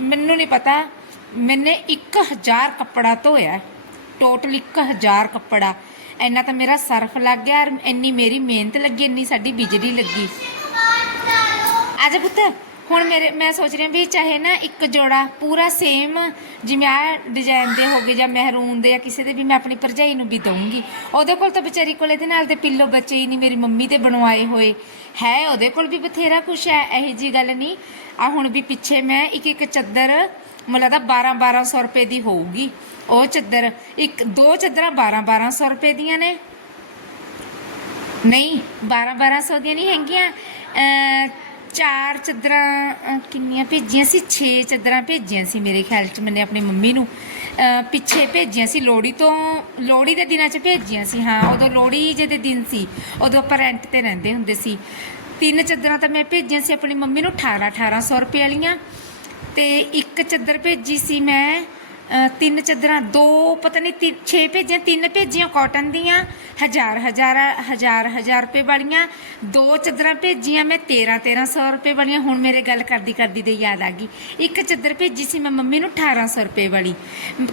ਮੈਨੂੰ ਨਹੀਂ ਪਤਾ, ਮੈਨੇ 1000 ਕੱਪੜਾ ਧੋਇਆ, ਟੋਟਲ 1000 ਕੱਪੜਾ। ਇੰਨਾ ਤਾਂ ਮੇਰਾ ਸਰਫ ਲੱਗ ਗਿਆ ਔਰ ਇੰਨੀ ਮੇਰੀ ਮਿਹਨਤ ਲੱਗੀ, ਇੰਨੀ ਸਾਡੀ ਬਿਜਲੀ ਲੱਗੀ। ਅੱਜ ਜਾ ਪੁੱਤ। ਹੁਣ ਮੇਰੇ, ਮੈਂ ਸੋਚ ਰਹੀ ਹਾਂ ਵੀ ਚਾਹੇ ਨਾ ਇੱਕ ਜੋੜਾ ਪੂਰਾ ਸੇਮ ਜਿਵੇਂ ਆ ਡਿਜ਼ਾਈਨ ਦੇ ਹੋਗੇ ਜਾਂ ਮਹਿਰੂਨ ਦੇ ਜਾਂ ਕਿਸੇ ਦੇ ਵੀ ਮੈਂ ਆਪਣੀ ਭਰਜਾਈ ਨੂੰ ਵੀ ਦਊਂਗੀ। ਉਹਦੇ ਕੋਲ ਤਾਂ ਵਿਚਾਰੀ ਕੋਲ ਇਹਦੇ ਨਾਲ ਦੇ ਪਿੱਲੋ ਬੱਚੇ ਹੀ ਨਹੀਂ, ਮੇਰੀ ਮੰਮੀ 'ਤੇ ਬਣਵਾਏ ਹੋਏ। ਹੈ ਉਹਦੇ ਕੋਲ ਵੀ ਬਥੇਰਾ ਕੁਛ ਹੈ, ਇਹੋ ਜੀ ਗੱਲ ਨਹੀਂ। ਆ ਹੁਣ ਵੀ ਪਿੱਛੇ ਮੈਂ ਇੱਕ ਇੱਕ ਚੱਦਰ, ਮੈਨੂੰ ਲੱਗਦਾ 12 1200 ਰੁਪਏ ਦੀ ਹੋਊਗੀ। ਉਹ ਚੱਦਰ, ਇੱਕ, ਦੋ ਚੱਦਰਾਂ 12 1200 ਰੁਪਏ ਦੀਆਂ ਨੇ। ਨਹੀਂ 12 1200 ਦੀਆਂ ਨਹੀਂ ਹੈਗੀਆਂ। ਚਾਰ ਚੱਦਰਾਂ ਕਿੰਨੀਆਂ ਭੇਜੀਆਂ ਸੀ? 6 ਚੱਦਰਾਂ ਭੇਜੀਆਂ ਸੀ ਮੇਰੇ ਖਿਆਲ ਚ ਮੈਨੇ ਆਪਣੀ ਮੰਮੀ ਨੂੰ। ਪਿੱਛੇ ਭੇਜੀਆਂ ਸੀ, ਲੋਹੜੀ ਤੋਂ, ਲੋਹੜੀ ਦੇ ਦਿਨਾਂ ਚ ਭੇਜੀਆਂ ਸੀ, ਹਾਂ, ਉਦੋਂ ਲੋਹੜੀ ਜੇ ਦੇ ਦਿਨ ਸੀ, ਉਦੋਂ ਆਪਾਂ ਰੈਂਟ ਤੇ ਰਹਿੰਦੇ ਹੁੰਦੇ ਸੀ। ਤਿੰਨ ਚੱਦਰਾਂ ਤਾਂ ਮੈਂ ਭੇਜੀਆਂ ਸੀ, ਆਪਣੀ ਮੰਮੀ ਨੂੰ 18 1800 ਰੁਪਏ ਵਾਲੀਆਂ। ਤੇ ਇੱਕ ਚੱਦਰ ਭੇਜੀ ਸੀ ਮੈਂ ਤਿੰਨ ਚਾਦਰਾਂ, ਦੋ ਪਤਾ ਨਹੀਂ ਤਿੰਨ- ਛੇ ਭੇਜੀਆਂ, ਤਿੰਨ ਭੇਜੀਆਂ ਕਾਟਨ ਦੀਆਂ, ਹਜ਼ਾਰ ਹਜ਼ਾਰ ਹਜ਼ਾਰ ਹਜ਼ਾਰ ਰੁਪਏ ਵਾਲੀਆਂ, ਦੋ ਚਾਦਰਾਂ ਭੇਜੀਆਂ, ਮੈਂ 13 1300 ਰੁਪਏ ਵਾਲੀਆਂ, ਹੁਣ ਮੇਰੇ ਗੱਲ ਕਰਦੀ ਕਰਦੀ ਦੇ ਯਾਦ ਆ ਗਈ। ਇੱਕ ਚਾਦਰ ਭੇਜੀ ਸੀ ਮੈਂ ਮੰਮੀ ਨੂੰ 1800 ਰੁਪਏ ਵਾਲੀ।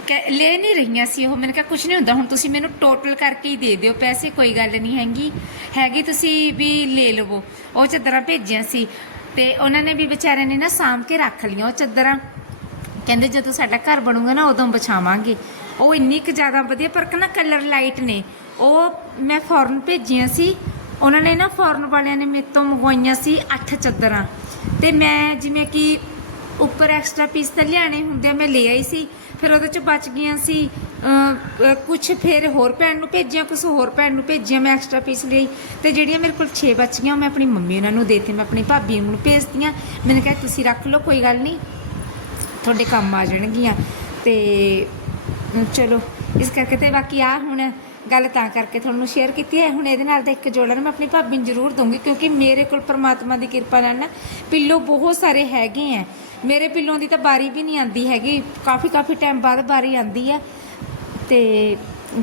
ਕਹਿ- ਲੈ ਨਹੀਂ ਰਹੀਆਂ ਸੀ ਉਹ, ਮੈਨੂੰ ਕਿਹਾ ਕੁਝ ਨਹੀਂ ਹੁੰਦਾ, ਹੁਣ ਤੁਸੀਂ ਮੈਨੂੰ ਟੋਟਲ ਕਰਕੇ ਹੀ ਦੇ ਦਿਓ, ਪੈਸੇ ਕੋਈ ਗੱਲ ਨਹੀਂ ਹੈਗੀ। ਹੈਗੀ ਤੁਸੀਂ ਵੀ ਲੈ ਲਵੋ। ਉਹ ਚਾਦਰਾਂ ਭੇਜੀਆਂ ਸੀ ਤੇ ਉਹਨਾਂ ਨੇ ਵੀ ਵਿਚਾਰਿਆਂ ਨੇ ਨਾ ਸਾਂਭ ਕੇ ਰੱਖ ਲਈਆਂ ਉਹ ਚਾਦਰਾਂ। ਕਹਿੰਦੇ ਜਦੋਂ ਸਾਡਾ ਘਰ ਬਣੂਗਾ ਨਾ ਉਦੋਂ ਵਿਛਾਵਾਂਗੇ ਉਹ ਇੰਨੀ ਕੁ ਜ਼ਿਆਦਾ ਵਧੀਆ, ਪਰ ਕਿ ਨਾ ਕਲਰ ਲਾਈਟ ਨੇ। ਉਹ ਮੈਂ ਫੌਰਨ ਭੇਜੀਆਂ ਸੀ। ਉਹਨਾਂ ਨੇ ਨਾ ਫੌਰਨ ਵਾਲਿਆਂ ਨੇ ਮੇਰੇ ਤੋਂ ਮੰਗਵਾਈਆਂ ਸੀ 8 ਚੱਦਰਾਂ। ਤੇ ਮੈਂ ਜਿਵੇਂ ਕਿ ਉੱਪਰ ਐਕਸਟਰਾ ਪੀਸ ਤਾਂ ਲਿਆਣੇ ਹੁੰਦੇ ਆ, ਮੈਂ ਲੈ ਆਈ ਸੀ। ਫਿਰ ਉਹਦੇ ਚ ਬਚ ਗਈਆਂ ਸੀ। ਕੁਝ ਫਿਰ ਹੋਰ ਭੈਣ ਨੂੰ ਭੇਜੀਆਂ ਕੁਝ ਹੋਰ ਭੈਣ ਨੂੰ ਭੇਜੀਆਂ, ਮੈਂ ਐਕਸਟਰਾ ਪੀਸ ਲਈ। ਤੇ ਜਿਹੜੀਆਂ ਮੇਰੇ ਕੋਲ 6 ਬਚ ਗਈਆਂ ਉਹ ਮੈਂ ਆਪਣੀ ਮੰਮੀ ਉਹਨਾਂ ਨੂੰ ਦੇਤੇ ਮੈਂ ਆਪਣੀ ਭਾਬੀ ਨੂੰ ਭੇਜਤੀਆਂ। ਮੈਨੂੰ ਕਿਹਾ, ਤੁਸੀਂ ਰੱਖ ਲਓ, ਕੋਈ ਗੱਲ ਨਹੀਂ। ਤੁਹਾਡੇ ਕੰਮ ਆ ਜਾਣਗੀਆਂ। ਤੇ ਚਲੋ, ਇਸ ਕਰਕੇ ਤੇ ਬਾਕੀ ਆ ਹੁਣ ਗੱਲ ਤਾਂ ਕਰਕੇ ਤੁਹਾਨੂੰ ਸ਼ੇਅਰ ਕੀਤੀ ਹੈ। ਹੁਣ ਇਹਦੇ ਨਾਲ ਦਾ ਇੱਕ ਜੋੜਾ ਨਾ ਮੈਂ ਆਪਣੀ ਭਾਬੀ ਨੂੰ ਜ਼ਰੂਰ ਦਊਂਗੀ, ਕਿਉਂਕਿ ਮੇਰੇ ਕੋਲ ਪਰਮਾਤਮਾ ਦੀ ਕਿਰਪਾ ਨਾਲ ਨਾ ਪਿੱਲੋ ਬਹੁਤ ਸਾਰੇ ਹੈਗੇ ਆ। ਮੇਰੇ ਪਿੱਲੋਂ ਦੀ ਤਾਂ ਬਾਰੀ ਵੀ ਨਹੀਂ ਆਂਦੀ ਹੈਗੀ। ਕਾਫੀ ਕਾਫੀ ਟਾਈਮ ਬਾਅਦ ਬਾਰੀ ਆਂਦੀ ਆ। ਤੇ,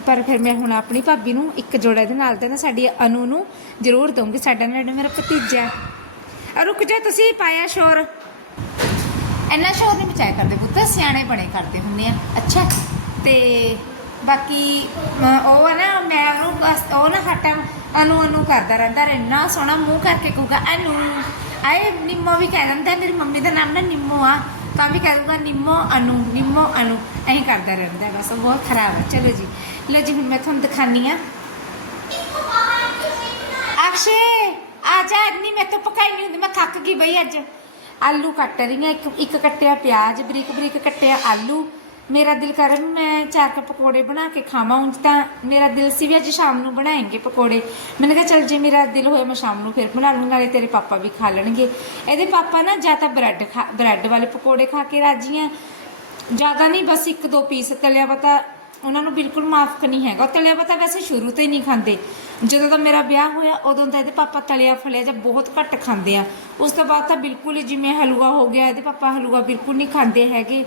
ਪਰ ਫਿਰ ਮੈਂ ਹੁਣ ਆਪਣੀ ਭਾਬੀ ਨੂੰ ਇੱਕ ਜੋੜਾ ਇਹਦੇ ਨਾਲ ਦਾ ਨਾ ਸਾਡੀ ਅਨੂ ਨੂੰ ਜ਼ਰੂਰ ਦਊਂਗੀ। ਸਾਡਾ ਨਾਲ ਮੇਰਾ ਭਤੀਜਾ। ਹੈ। ਰੁਕ ਜਾ, ਤੁਸੀਂ ਪਾਇਆ ਸ਼ੋਰ। ਇੰਨਾ ਸ਼ੋਰ ਨਹੀਂ ਮਚਾਇਆ ਕਰਦੇ ਪੁੱਤ ਸਿਆਣੇ ਬਣੇ ਕਰਦੇ ਹੁੰਦੇ ਆ। ਅੱਛਾ ਤੇ ਬਾਕੀ ਉਹ ਆ ਨਾ ਮੈਂ ਉਹਨੂੰ ਬਸ ਉਹ ਨਾ ਹਟਾ ਅਨੂ ਅਨੂ ਕਰਦਾ ਰਹਿੰਦਾ ਰਿਹਾ, ਇੰਨਾ ਸੋਹਣਾ ਮੂੰਹ ਕਰਕੇ ਕਹੂਗਾ ਅਨੂ ਆਏ ਨਿੰਮੋ ਵੀ ਕਹਿ ਦਿੰਦਾ ਮੇਰੀ ਮੰਮੀ ਦਾ ਨਾਮ ਨਾ ਨਿੰਮੋ ਆ ਤਾਂ ਵੀ ਕਹਿ ਦੂਗਾ ਨਿੰਮੋ ਅਨੂ ਨਿੰਮੋ ਅਨੂ ਐਂ ਕਰਦਾ ਰਹਿੰਦਾ ਬਸ ਉਹ ਬਹੁਤ ਖਰਾਬ ਹੈ ਚਲੋ ਜੀ ਲੋ ਜੀ ਹੁਣ ਮੈਂ ਤੁਹਾਨੂੰ ਦਿਖਾਨੀ ਆ। ਅਕਸ਼ੇ ਆ ਜਾ ਨਹੀਂ ਮੈਂ ਤਾਂ ਪਕਾਈ ਨਹੀਂ ਹੁੰਦੀ ਮੈਂ ਥੱਕ ਗਈ ਬਈ ਅੱਜ। ਆਲੂ ਕੱਟ ਰਹੀ ਹਾਂ, ਇੱਕ ਇੱਕ ਕੱਟਿਆ ਪਿਆਜ਼, ਬਰੀਕ ਬਰੀਕ ਕੱਟਿਆ ਆਲੂ। ਮੇਰਾ ਦਿਲ ਕਰ ਰਿਹਾ ਵੀ ਮੈਂ ਚਾਰ ਕ ਪਕੌੜੇ ਬਣਾ ਕੇ ਖਾਵਾਂ। ਉਂਝ ਤਾਂ ਮੇਰਾ ਦਿਲ ਸੀ ਵੀ ਅੱਜ ਸ਼ਾਮ ਨੂੰ ਬਣਾਏਂਗੇ ਪਕੌੜੇ। ਮੈंने ਕਿਹਾ, ਚਲ ਜੇ ਮੇਰਾ ਦਿਲ ਹੋਇਆ ਮੈਂ ਸ਼ਾਮ ਨੂੰ ਫਿਰ ਬਣਾ ਲੂੰ ਨਾਲੇ ਤੇਰੇ ਪਾਪਾ ਵੀ ਖਾ ਲੈਣਗੇ। ਇਹਦੇ ਪਾਪਾ ਨਾ ਜਾਂ ਤਾਂ ਬ੍ਰੈਡ ਖਾ, ਬ੍ਰੈਡ ਵਾਲੇ ਪਕੌੜੇ ਖਾ ਕੇ ਰਾਜੀ ਆ। ਜ਼ਿਆਦਾ ਨਹੀਂ, ਬਸ ਇੱਕ ਦੋ ਪੀਸ ਤਲਿਆ ਪਤਾ ਉਹਨਾਂ ਨੂੰ ਬਿਲਕੁਲ ਮਾਫ ਨਹੀਂ ਹੈਗਾ। ਉਹ ਤਲਿਆ ਪਤਾ ਵੈਸੇ ਸ਼ੁਰੂ ਤੋਂ ਹੀ ਨਹੀਂ ਖਾਂਦੇ। ਜਦੋਂ ਦਾ ਮੇਰਾ ਵਿਆਹ ਹੋਇਆ, ਉਦੋਂ ਦਾ ਇਹਦੇ ਪਾਪਾ ਤਲਿਆ ਫਲਿਆ ਜਾਂ ਬਹੁਤ ਘੱਟ ਖਾਂਦੇ ਆ। ਉਸ ਤੋਂ ਬਾਅਦ ਤਾਂ ਬਿਲਕੁਲ ਹੀ ਜਿਵੇਂ ਹਲਵਾ ਹੋ ਗਿਆ, ਇਹਦੇ ਪਾਪਾ ਹਲਵਾ ਬਿਲਕੁਲ ਨਹੀਂ ਖਾਂਦੇ ਹੈਗੇ।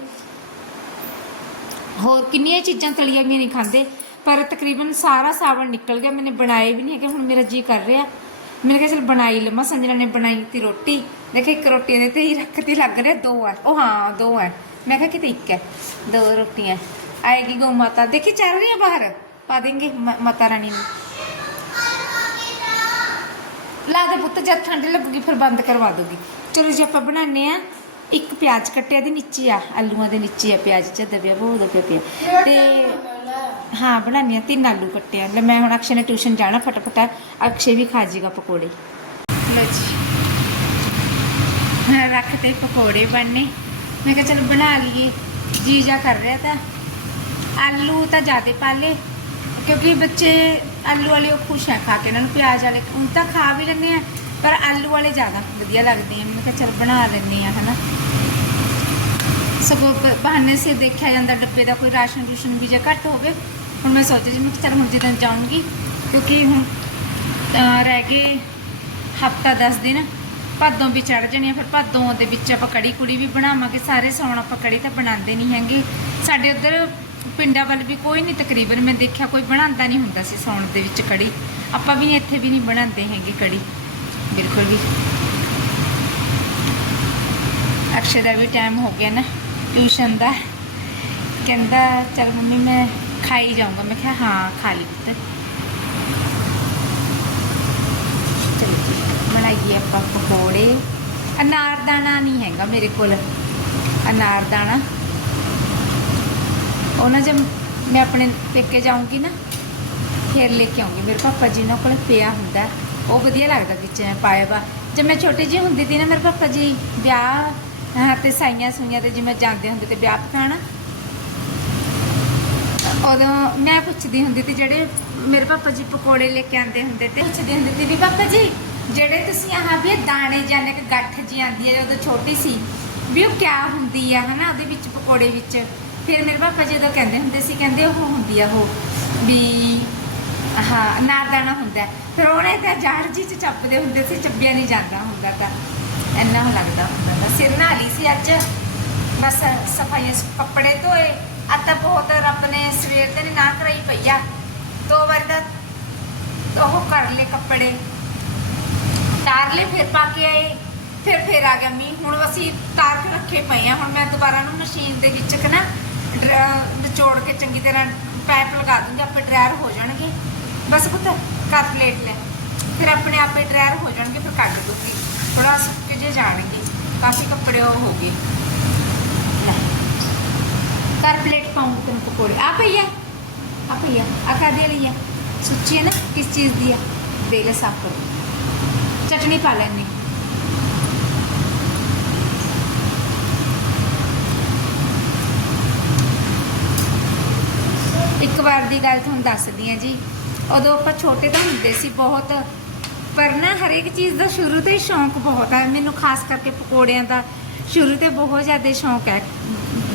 ਹੋਰ ਕਿੰਨੀਆਂ ਚੀਜ਼ਾਂ ਤਲੀਆਂ ਵੀ ਨਹੀਂ ਖਾਂਦੇ। ਪਰ ਤਕਰੀਬਨ ਸਾਰਾ ਸਾਵਣ ਨਿਕਲ ਗਿਆ, ਮੈਨੇ ਬਣਾਏ ਵੀ ਨਹੀਂ ਹੈਗੇ, ਹੁਣ ਮੇਰਾ ਜੀ ਕਰ ਰਿਹਾ। ਮੈਂ ਕਿਹਾ, ਚਲ ਬਣਾਈ ਲਵਾਂ, ਸੰਜਨਾ ਨੇ ਬਣਾਈ ਤੀ ਰੋਟੀ। ਦੇਖੇ ਇੱਕ ਰੋਟੀ ਦੇ ਤੇ ਹੀ ਰੱਖਤੀ ਲੱਗ ਰਿਹਾ, ਦੋ ਹੈ ਉਹ ਹਾਂ, ਦੋ ਹੈ ਮੈਂ ਕਿਹਾ, ਕਿਤੇ ਇੱਕ ਹੈ, ਦੋ ਰੋਟੀਆਂ। ਆਏਗੀ ਗੋ ਮਾਤਾ ਦੇਖੀ ਚੱਲ ਰਹੀ ਹੈ ਬਾਹਰ ਪਾ ਦੇਂਗੇ ਮ- ਮਾਤਾ ਰਾਣੀ ਨੂੰ ਲਾ ਦੇ ਪੁੱਤ ਜਦ ਠੰਡ ਲੱਗੂਗੀ ਫਿਰ ਬੰਦ ਕਰਵਾ ਦੋਗੀ ਚਲੋ ਜੀ ਆਪਾਂ ਬਣਾਉਂਦੇ ਆ ਇੱਕ ਪਿਆਜ਼ ਕੱਟਿਆ ਦੇ ਨੀਚੇ ਆ ਆਲੂਆਂ ਦੇ ਨੀਚੇ ਆ ਪਿਆਜ਼ ਚ ਦਬਿਆ ਬਹੁਤ ਦਬਿਆ ਪਿਆ ਤੇ ਹਾਂ ਬਣਾਉਂਦੇ ਆ ਤਿੰਨ ਆਲੂ ਕੱਟੇ ਆ ਲੈ ਮੈਂ ਹੁਣ ਅਕਸ਼ੇ ਨੇ ਟਿਊਸ਼ਨ ਜਾਣਾ ਫਟਾਫਟ ਅਕਸ਼ੇ ਵੀ ਖਾ ਜੇਗਾ ਪਕੌੜੇ ਲੈ ਜੀ ਹਾਂ, ਰੱਖ ਤੇ ਪਕੌੜੇ ਬਣਨੇ ਮੈਂ ਕਿਹਾ ਚਲ ਬਣਾ ਲਈਏ ਜੀ ਜਾ ਕਰ ਰਿਹਾ ਤਾਂ ਆਲੂ ਤਾਂ ਜ਼ਿਆਦਾ ਪਾ ਲਏ, ਕਿਉਂਕਿ ਬੱਚੇ ਆਲੂ ਵਾਲੇ ਉਹ ਖੁਸ਼ ਹੈ ਖਾ ਕੇ, ਇਹਨਾਂ ਨੂੰ ਪਿਆਜ਼ ਵਾਲੇ, ਹੁਣ ਤਾਂ ਖਾ ਵੀ ਲੈਂਦੇ ਆ, ਪਰ ਆਲੂ ਵਾਲੇ ਜ਼ਿਆਦਾ ਵਧੀਆ ਲੱਗਦੇ ਆ। ਮੈਂ ਕਿਹਾ ਚਲ ਬਣਾ ਲੈਂਦੇ ਆ, ਹਨਾ। ਸਗੋਂ ਬਹਾਨੇ ਸੇ ਦੇਖਿਆ ਜਾਂਦਾ, ਡੱਬੇ ਦਾ ਕੋਈ ਰਾਸ਼ਨ ਰੂਸ਼ਨ ਵੀ ਜੇ ਘੱਟ ਹੋਵੇ, ਹੁਣ ਮੈਂ ਸੋਚਿਆ ਜੀ ਮੈਂ ਕਿਹਾ ਚੱਲ ਹੁਣ ਜਿੱਦਣ ਜਾਊਂਗੀ, ਕਿਉਂਕਿ ਹੁਣ ਰਹਿ ਗਏ ਹਫਤਾ 10 ਦਿਨ, ਭਾਦੋਂ ਵੀ ਚੜ ਜਾਣੀਆਂ ਫਿਰ ਭਾਦੋਂ ਦੇ ਵਿੱਚ ਆਪਾਂ ਕੜੀ ਕੁੜੀ ਵੀ ਬਣਾਵਾਂਗੇ, ਸਾਰੇ ਸੌਣ ਆਪਾਂ ਕੜੀ ਤਾਂ ਬਣਾਉਂਦੇ ਨਹੀਂ ਹੈਗੇ। ਸਾਡੇ ਉਧਰ ਪਿੰਡਾਂ ਵੱਲ ਵੀ ਕੋਈ ਨਹੀਂ ਤਕਰੀਬਨ ਮੈਂ ਦੇਖਿਆ, ਕੋਈ ਬਣਾਉਂਦਾ ਨਹੀਂ ਹੁੰਦਾ ਸੀ ਸੌਣ ਦੇ ਵਿੱਚ ਕੜੀ। ਆਪਾਂ ਵੀ ਇੱਥੇ ਵੀ ਨਹੀਂ ਬਣਾਉਂਦੇ ਹੈਗੇ ਕੜੀ। ਬਿਲਕੁਲ ਵੀ। ਅਕਸ਼ੇ ਦਾ ਵੀ ਟਾਈਮ ਹੋ ਗਿਆ ਨਾ, ਟਿਊਸ਼ਨ ਦਾ। ਕਹਿੰਦਾ, ਚਲ ਮੰਮੀ, ਮੈਂ ਖਾਈ ਜਾਊਂਗਾ। ਮੈਂ ਕਿਹਾ, ਹਾਂ, ਖਾ ਲਈ ਪੁੱਤ। ਚਲੋ ਬਣਾਈਏ ਆਪਾਂ ਪਕੌੜੇ। ਅਨਾਰਦਾਨਾ ਨਹੀਂ ਹੈਗਾ ਮੇਰੇ ਕੋਲ। ਅਨਾਰਦਾਨਾ ਉਹ ਨਾ ਮੈਂ ਆਪਣੇ ਪੇਕੇ ਜਾਊਂਗੀ ਨਾ ਫਿਰ ਲੈ ਕੇ ਆਉਂਗੀ। ਮੇਰੇ ਪਾਪਾ ਜੀ ਨਾਲ ਕੋਲ ਪਿਆ ਹੁੰਦਾ। ਉਹ ਵਧੀਆ ਲੱਗਦਾ ਵਿੱਚ ਐਂ ਪਾਇਆ ਵਾ। ਜਦ ਮੈਂ ਛੋਟੀ ਜਿਹੀ ਹੁੰਦੀ ਸੀ ਨਾ ਮੇਰੇ ਪਾਪਾ ਜੀ ਵਿਆਹ ਹਾਂ, ਤੇ ਸਾਈਆਂ ਸੂਈਆਂ ਤੇ ਜਿਵੇਂ ਜਾਂਦੇ ਹੁੰਦੇ ਤੇ ਵਿਆਹ ਪਕਾਉਣ। ਉਦੋਂ ਮੈਂ ਪੁੱਛਦੀ ਹੁੰਦੀ ਸੀ ਜਿਹੜੇ ਮੇਰੇ ਪਾਪਾ ਜੀ ਪਕੌੜੇ ਲੈ ਕੇ ਆਉਂਦੇ ਹੁੰਦੇ ਤੇ ਪੁੱਛਦੇ ਹੁੰਦੇ ਸੀ ਵੀ ਪਾਪਾ ਜੀ ਜਿਹੜੇ ਤੁਸੀਂ ਆਹ ਵੀ ਦਾਣੇ ਜਾਨੇ ਕਿ ਗੱਠ ਜੀ ਆਂਦੀ ਹੈ ਜਦੋਂ ਛੋਟੀ ਸੀ ਵੀ ਉਹ ਕਿਆ ਹੁੰਦੀ ਆ ਹਨਾ ਉਹਦੇ ਵਿੱਚ ਪਕੌੜੇ ਵਿੱਚ? ਫਿਰ ਮੇਰੇ ਪਾਪਾ ਜਦੋਂ ਕਹਿੰਦੇ ਹੁੰਦੇ ਸੀ, ਕਹਿੰਦੇ ਉਹ ਹੁੰਦੀ ਆ ਉਹ ਵੀ, ਹਾਂ ਨਾਰਦਾਨਾ ਹੁੰਦਾ। ਫਿਰ ਉਹਨੇ ਤਾਂ ਜਾੜ ਜੀ ਚ ਚੱਪਦੇ ਹੁੰਦੇ ਸੀ, ਚੱਬਿਆ ਨਹੀਂ ਜਾਂਦਾ ਹੁੰਦਾ ਤਾਂ। ਇੰਨਾ ਲੱਗਦਾ ਹੁੰਦਾ ਤਾਂ। ਸਿਰ ਨਹਾ ਲਈ ਸੀ ਅੱਜ। ਬਸ ਸਫਾਈਆਂ ਕੱਪੜੇ ਧੋਏ। ਅੱਜ ਬਹੁਤ ਰੱਬ ਨੇ ਸਵੇਰ ਤੇ ਨੀ ਨਾ ਕਰਾਈ ਪਈਆ ਦੋ ਵਾਰ ਦਾ ਉਹ ਕਰ ਲਏ ਕੱਪੜੇ। ਤਾਰ ਲਏ, ਫਿਰ ਪਾ ਕੇ ਆਏ। ਫਿਰ ਫਿਰ ਆ ਗਿਆ ਮੀਂਹ। ਹੁਣ ਅਸੀਂ ਤਾਰ ਕੇ ਰੱਖੇ ਪਏ ਆ। ਹੁਣ ਮੈਂ ਦੁਬਾਰਾ ਨੂੰ ਮਸ਼ੀਨ ਦੇ ਵਿੱਚ ਕਿ ਨਾ ਨਿਚੋੜ ਕੇ ਚੰਗੀ ਤਰ੍ਹਾਂ ਪੈਪ ਲਗਾ ਦੂੰਗੀ ਆਪੇ ਡਰਾਇਰ ਹੋ ਜਾਣਗੇ। ਬਸ ਪੁੱਤ, ਕਰ ਪਲੇਟ ਲੈ। ਫਿਰ ਆਪਣੇ ਆਪੇ ਡਰਾਇਰ ਹੋ ਜਾਣਗੇ, ਫਿਰ ਕੱਢ ਦੂੰਗੀ। ਥੋੜਾ ਸੁੱਕ ਜੇ ਜਾਣਗੇ, ਕਾਫੀ ਕੱਪੜੇ ਉਹ ਹੋ ਗਏ। ਲੈ, ਕਰ ਪਲੇਟ ਪਾਉਂ ਤੈਨੂੰ ਪਕੌੜੇ। ਆ ਭਈਆ ਆ ਭਈਆ ਆ ਕਾਦੇ ਲਈ ਆ? ਸੁੱਚੀ ਹੈ ਨਾ, ਕਿਸ ਚੀਜ਼ ਦੀ ਆ? ਦੇ ਲੈ ਸਾਫ਼ ਕਰੋ। ਚਟਨੀ ਪਾ ਲੈਣੀ ਇੱਕ ਵਾਰ ਦੀ ਗੱਲ ਤੁਹਾਨੂੰ ਦੱਸਦੀ ਆ ਜੀ। ਉਦੋਂ ਆਪਾਂ ਛੋਟੇ ਤਾਂ ਹੁੰਦੇ ਸੀ ਬਹੁਤ, ਪਰ ਨਾ ਹਰੇਕ ਚੀਜ਼ ਦਾ ਸ਼ੁਰੂ ਤੋਂ ਹੀ ਸ਼ੌਂਕ ਬਹੁਤ ਹੈ ਮੈਨੂੰ ਖਾਸ ਕਰਕੇ ਪਕੌੜਿਆਂ ਦਾ ਸ਼ੁਰੂ ਤੇ ਬਹੁਤ ਜ਼ਿਆਦਾ ਸ਼ੌਂਕ ਹੈ।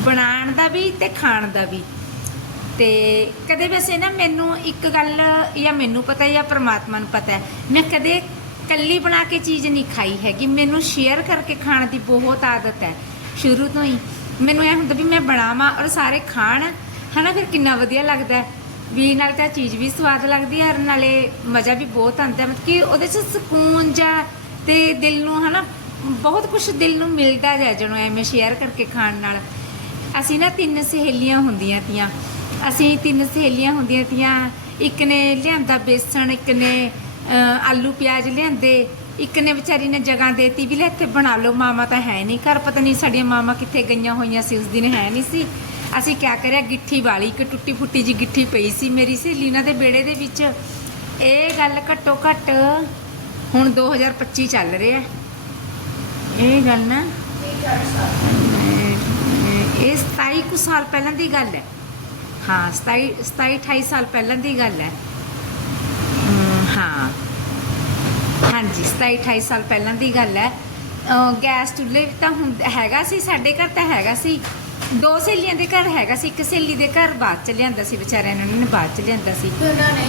ਬਣਾਉਣ ਦਾ ਵੀ ਤੇ ਖਾਣ ਦਾ ਵੀ। ਤੇ ਕਦੇ ਵੈਸੇ ਨਾ ਮੈਨੂੰ ਇੱਕ ਗੱਲ ਜਾਂ ਮੈਨੂੰ ਪਤਾ ਜਾਂ ਪ੍ਰਮਾਤਮਾ ਨੂੰ ਪਤਾ ਮੈਂ ਕਦੇ ਕੱਲੀ ਬਣਾ ਕੇ ਚੀਜ਼ ਨਹੀਂ ਖਾਈ ਹੈਗੀ। ਮੈਨੂੰ ਸ਼ੇਅਰ ਕਰਕੇ ਖਾਣ ਦੀ ਬਹੁਤ ਆਦਤ ਹੈ। ਸ਼ੁਰੂ ਤੋਂ ਹੀ। ਮੈਨੂੰ ਇਹ ਹੁੰਦਾ ਵੀ ਮੈਂ ਬਣਾਵਾਂ ਔਰ ਸਾਰੇ ਖਾਣ। ਹਨਾ ਫਿਰ ਕਿੰਨਾ ਵਧੀਆ ਲੱਗਦਾ ਹੈ। ਵੀ ਨਾਲ ਤਾਂ ਚੀਜ਼ ਵੀ ਸਵਾਦ ਲੱਗਦੀ ਹੈ ਔਰ ਨਾਲੇ ਮਜ਼ਾ ਵੀ ਬਹੁਤ ਆਉਂਦਾ ਹੈ। ਮਤਲਬ ਕਿ ਉਹਦੇ 'ਚ ਸਕੂਨ ਜਾਂ ਤੇ ਦਿਲ ਨੂੰ ਹਨਾ ਬਹੁਤ ਕੁਝ ਦਿਲ ਨੂੰ ਮਿਲਦਾ ਜਾ ਜਦੋਂ ਐਵੇਂ ਸ਼ੇਅਰ ਕਰਕੇ ਖਾਣ ਨਾਲ। ਅਸੀਂ ਨਾ ਤਿੰਨ ਸਹੇਲੀਆਂ ਹੁੰਦੀਆਂ ਤੀਆਂ। ਅਸੀਂ ਤਿੰਨ ਸਹੇਲੀਆਂ ਹੁੰਦੀਆਂ ਤੀਆਂ। ਇੱਕ ਨੇ ਲਿਆਂਦਾ ਬੇਸਣ ਇੱਕ ਨੇ ਅਹ, ਆਲੂ ਪਿਆਜ਼ ਲਿਆਂਦੇ। ਇੱਕ ਨੇ ਵਿਚਾਰੀ ਨੇ ਜਗ੍ਹਾ ਦੇਤੀ ਵੀ ਲੈ ਇੱਥੇ ਬਣਾ ਲਓ ਮਾਮਾ ਤਾਂ ਹੈ ਨਹੀਂ ਘਰ। ਪਤਾ ਨਹੀਂ ਸਾਡੀਆਂ ਮਾਮਾ ਕਿੱਥੇ ਗਈਆਂ ਹੋਈਆਂ ਸੀ ਉਸ ਦਿਨ ਹੈ ਨਹੀਂ ਸੀ। ਅਸੀਂ ਕਿਆ ਕਰਿਆ, ਗਿੱਠੀ ਵਾਲੀ, ਇੱਕ ਟੁੱਟੀ ਫੁੱਟੀ ਜੀ ਗਿੱਠੀ ਪਈ ਸੀ ਮੇਰੀ ਸਹੇਲੀ ਉਹਨਾਂ ਦੇ ਬੇੜੇ ਦੇ ਵਿੱਚ। ਇਹ ਗੱਲ ਘੱਟੋ ਘੱਟ ਹੁਣ 2025 ਚੱਲ ਰਿਹਾ ਇਹ ਗੱਲ ਨਾ, ਇਹ- ਇਹ 27 ਕੁ ਸਾਲ ਪਹਿਲਾਂ ਦੀ ਗੱਲ ਹੈ। ਹਾਂ 27 27 28 ਸਾਲ ਪਹਿਲਾਂ ਦੀ ਗੱਲ ਹੈ। ਹਾਂ। ਹਾਂਜੀ 27 28 ਸਾਲ ਪਹਿਲਾਂ ਦੀ ਗੱਲ ਹੈ। ਗੈਸ ਚੁੱਲ੍ਹੇ ਤਾਂ ਹੁਣ ਹੈਗਾ ਸੀ, ਸਾਡੇ ਘਰ ਤਾਂ ਹੈਗਾ ਸੀ। ਦੋ ਸਹੇਲੀਆਂ ਦੇ ਘਰ ਹੈਗਾ ਸੀ ਇੱਕ ਸਹੇਲੀ ਦੇ ਘਰ ਬਾਅਦ ਚ ਲਿਆਂਦਾ ਸੀ ਵਿਚਾਰਿਆਂ ਨੇ ਉਹਨਾਂ ਨੇ ਬਾਅਦ ਚ ਲਿਆਂਦਾ ਸੀ।
ਉਹਨਾਂ ਨੇ?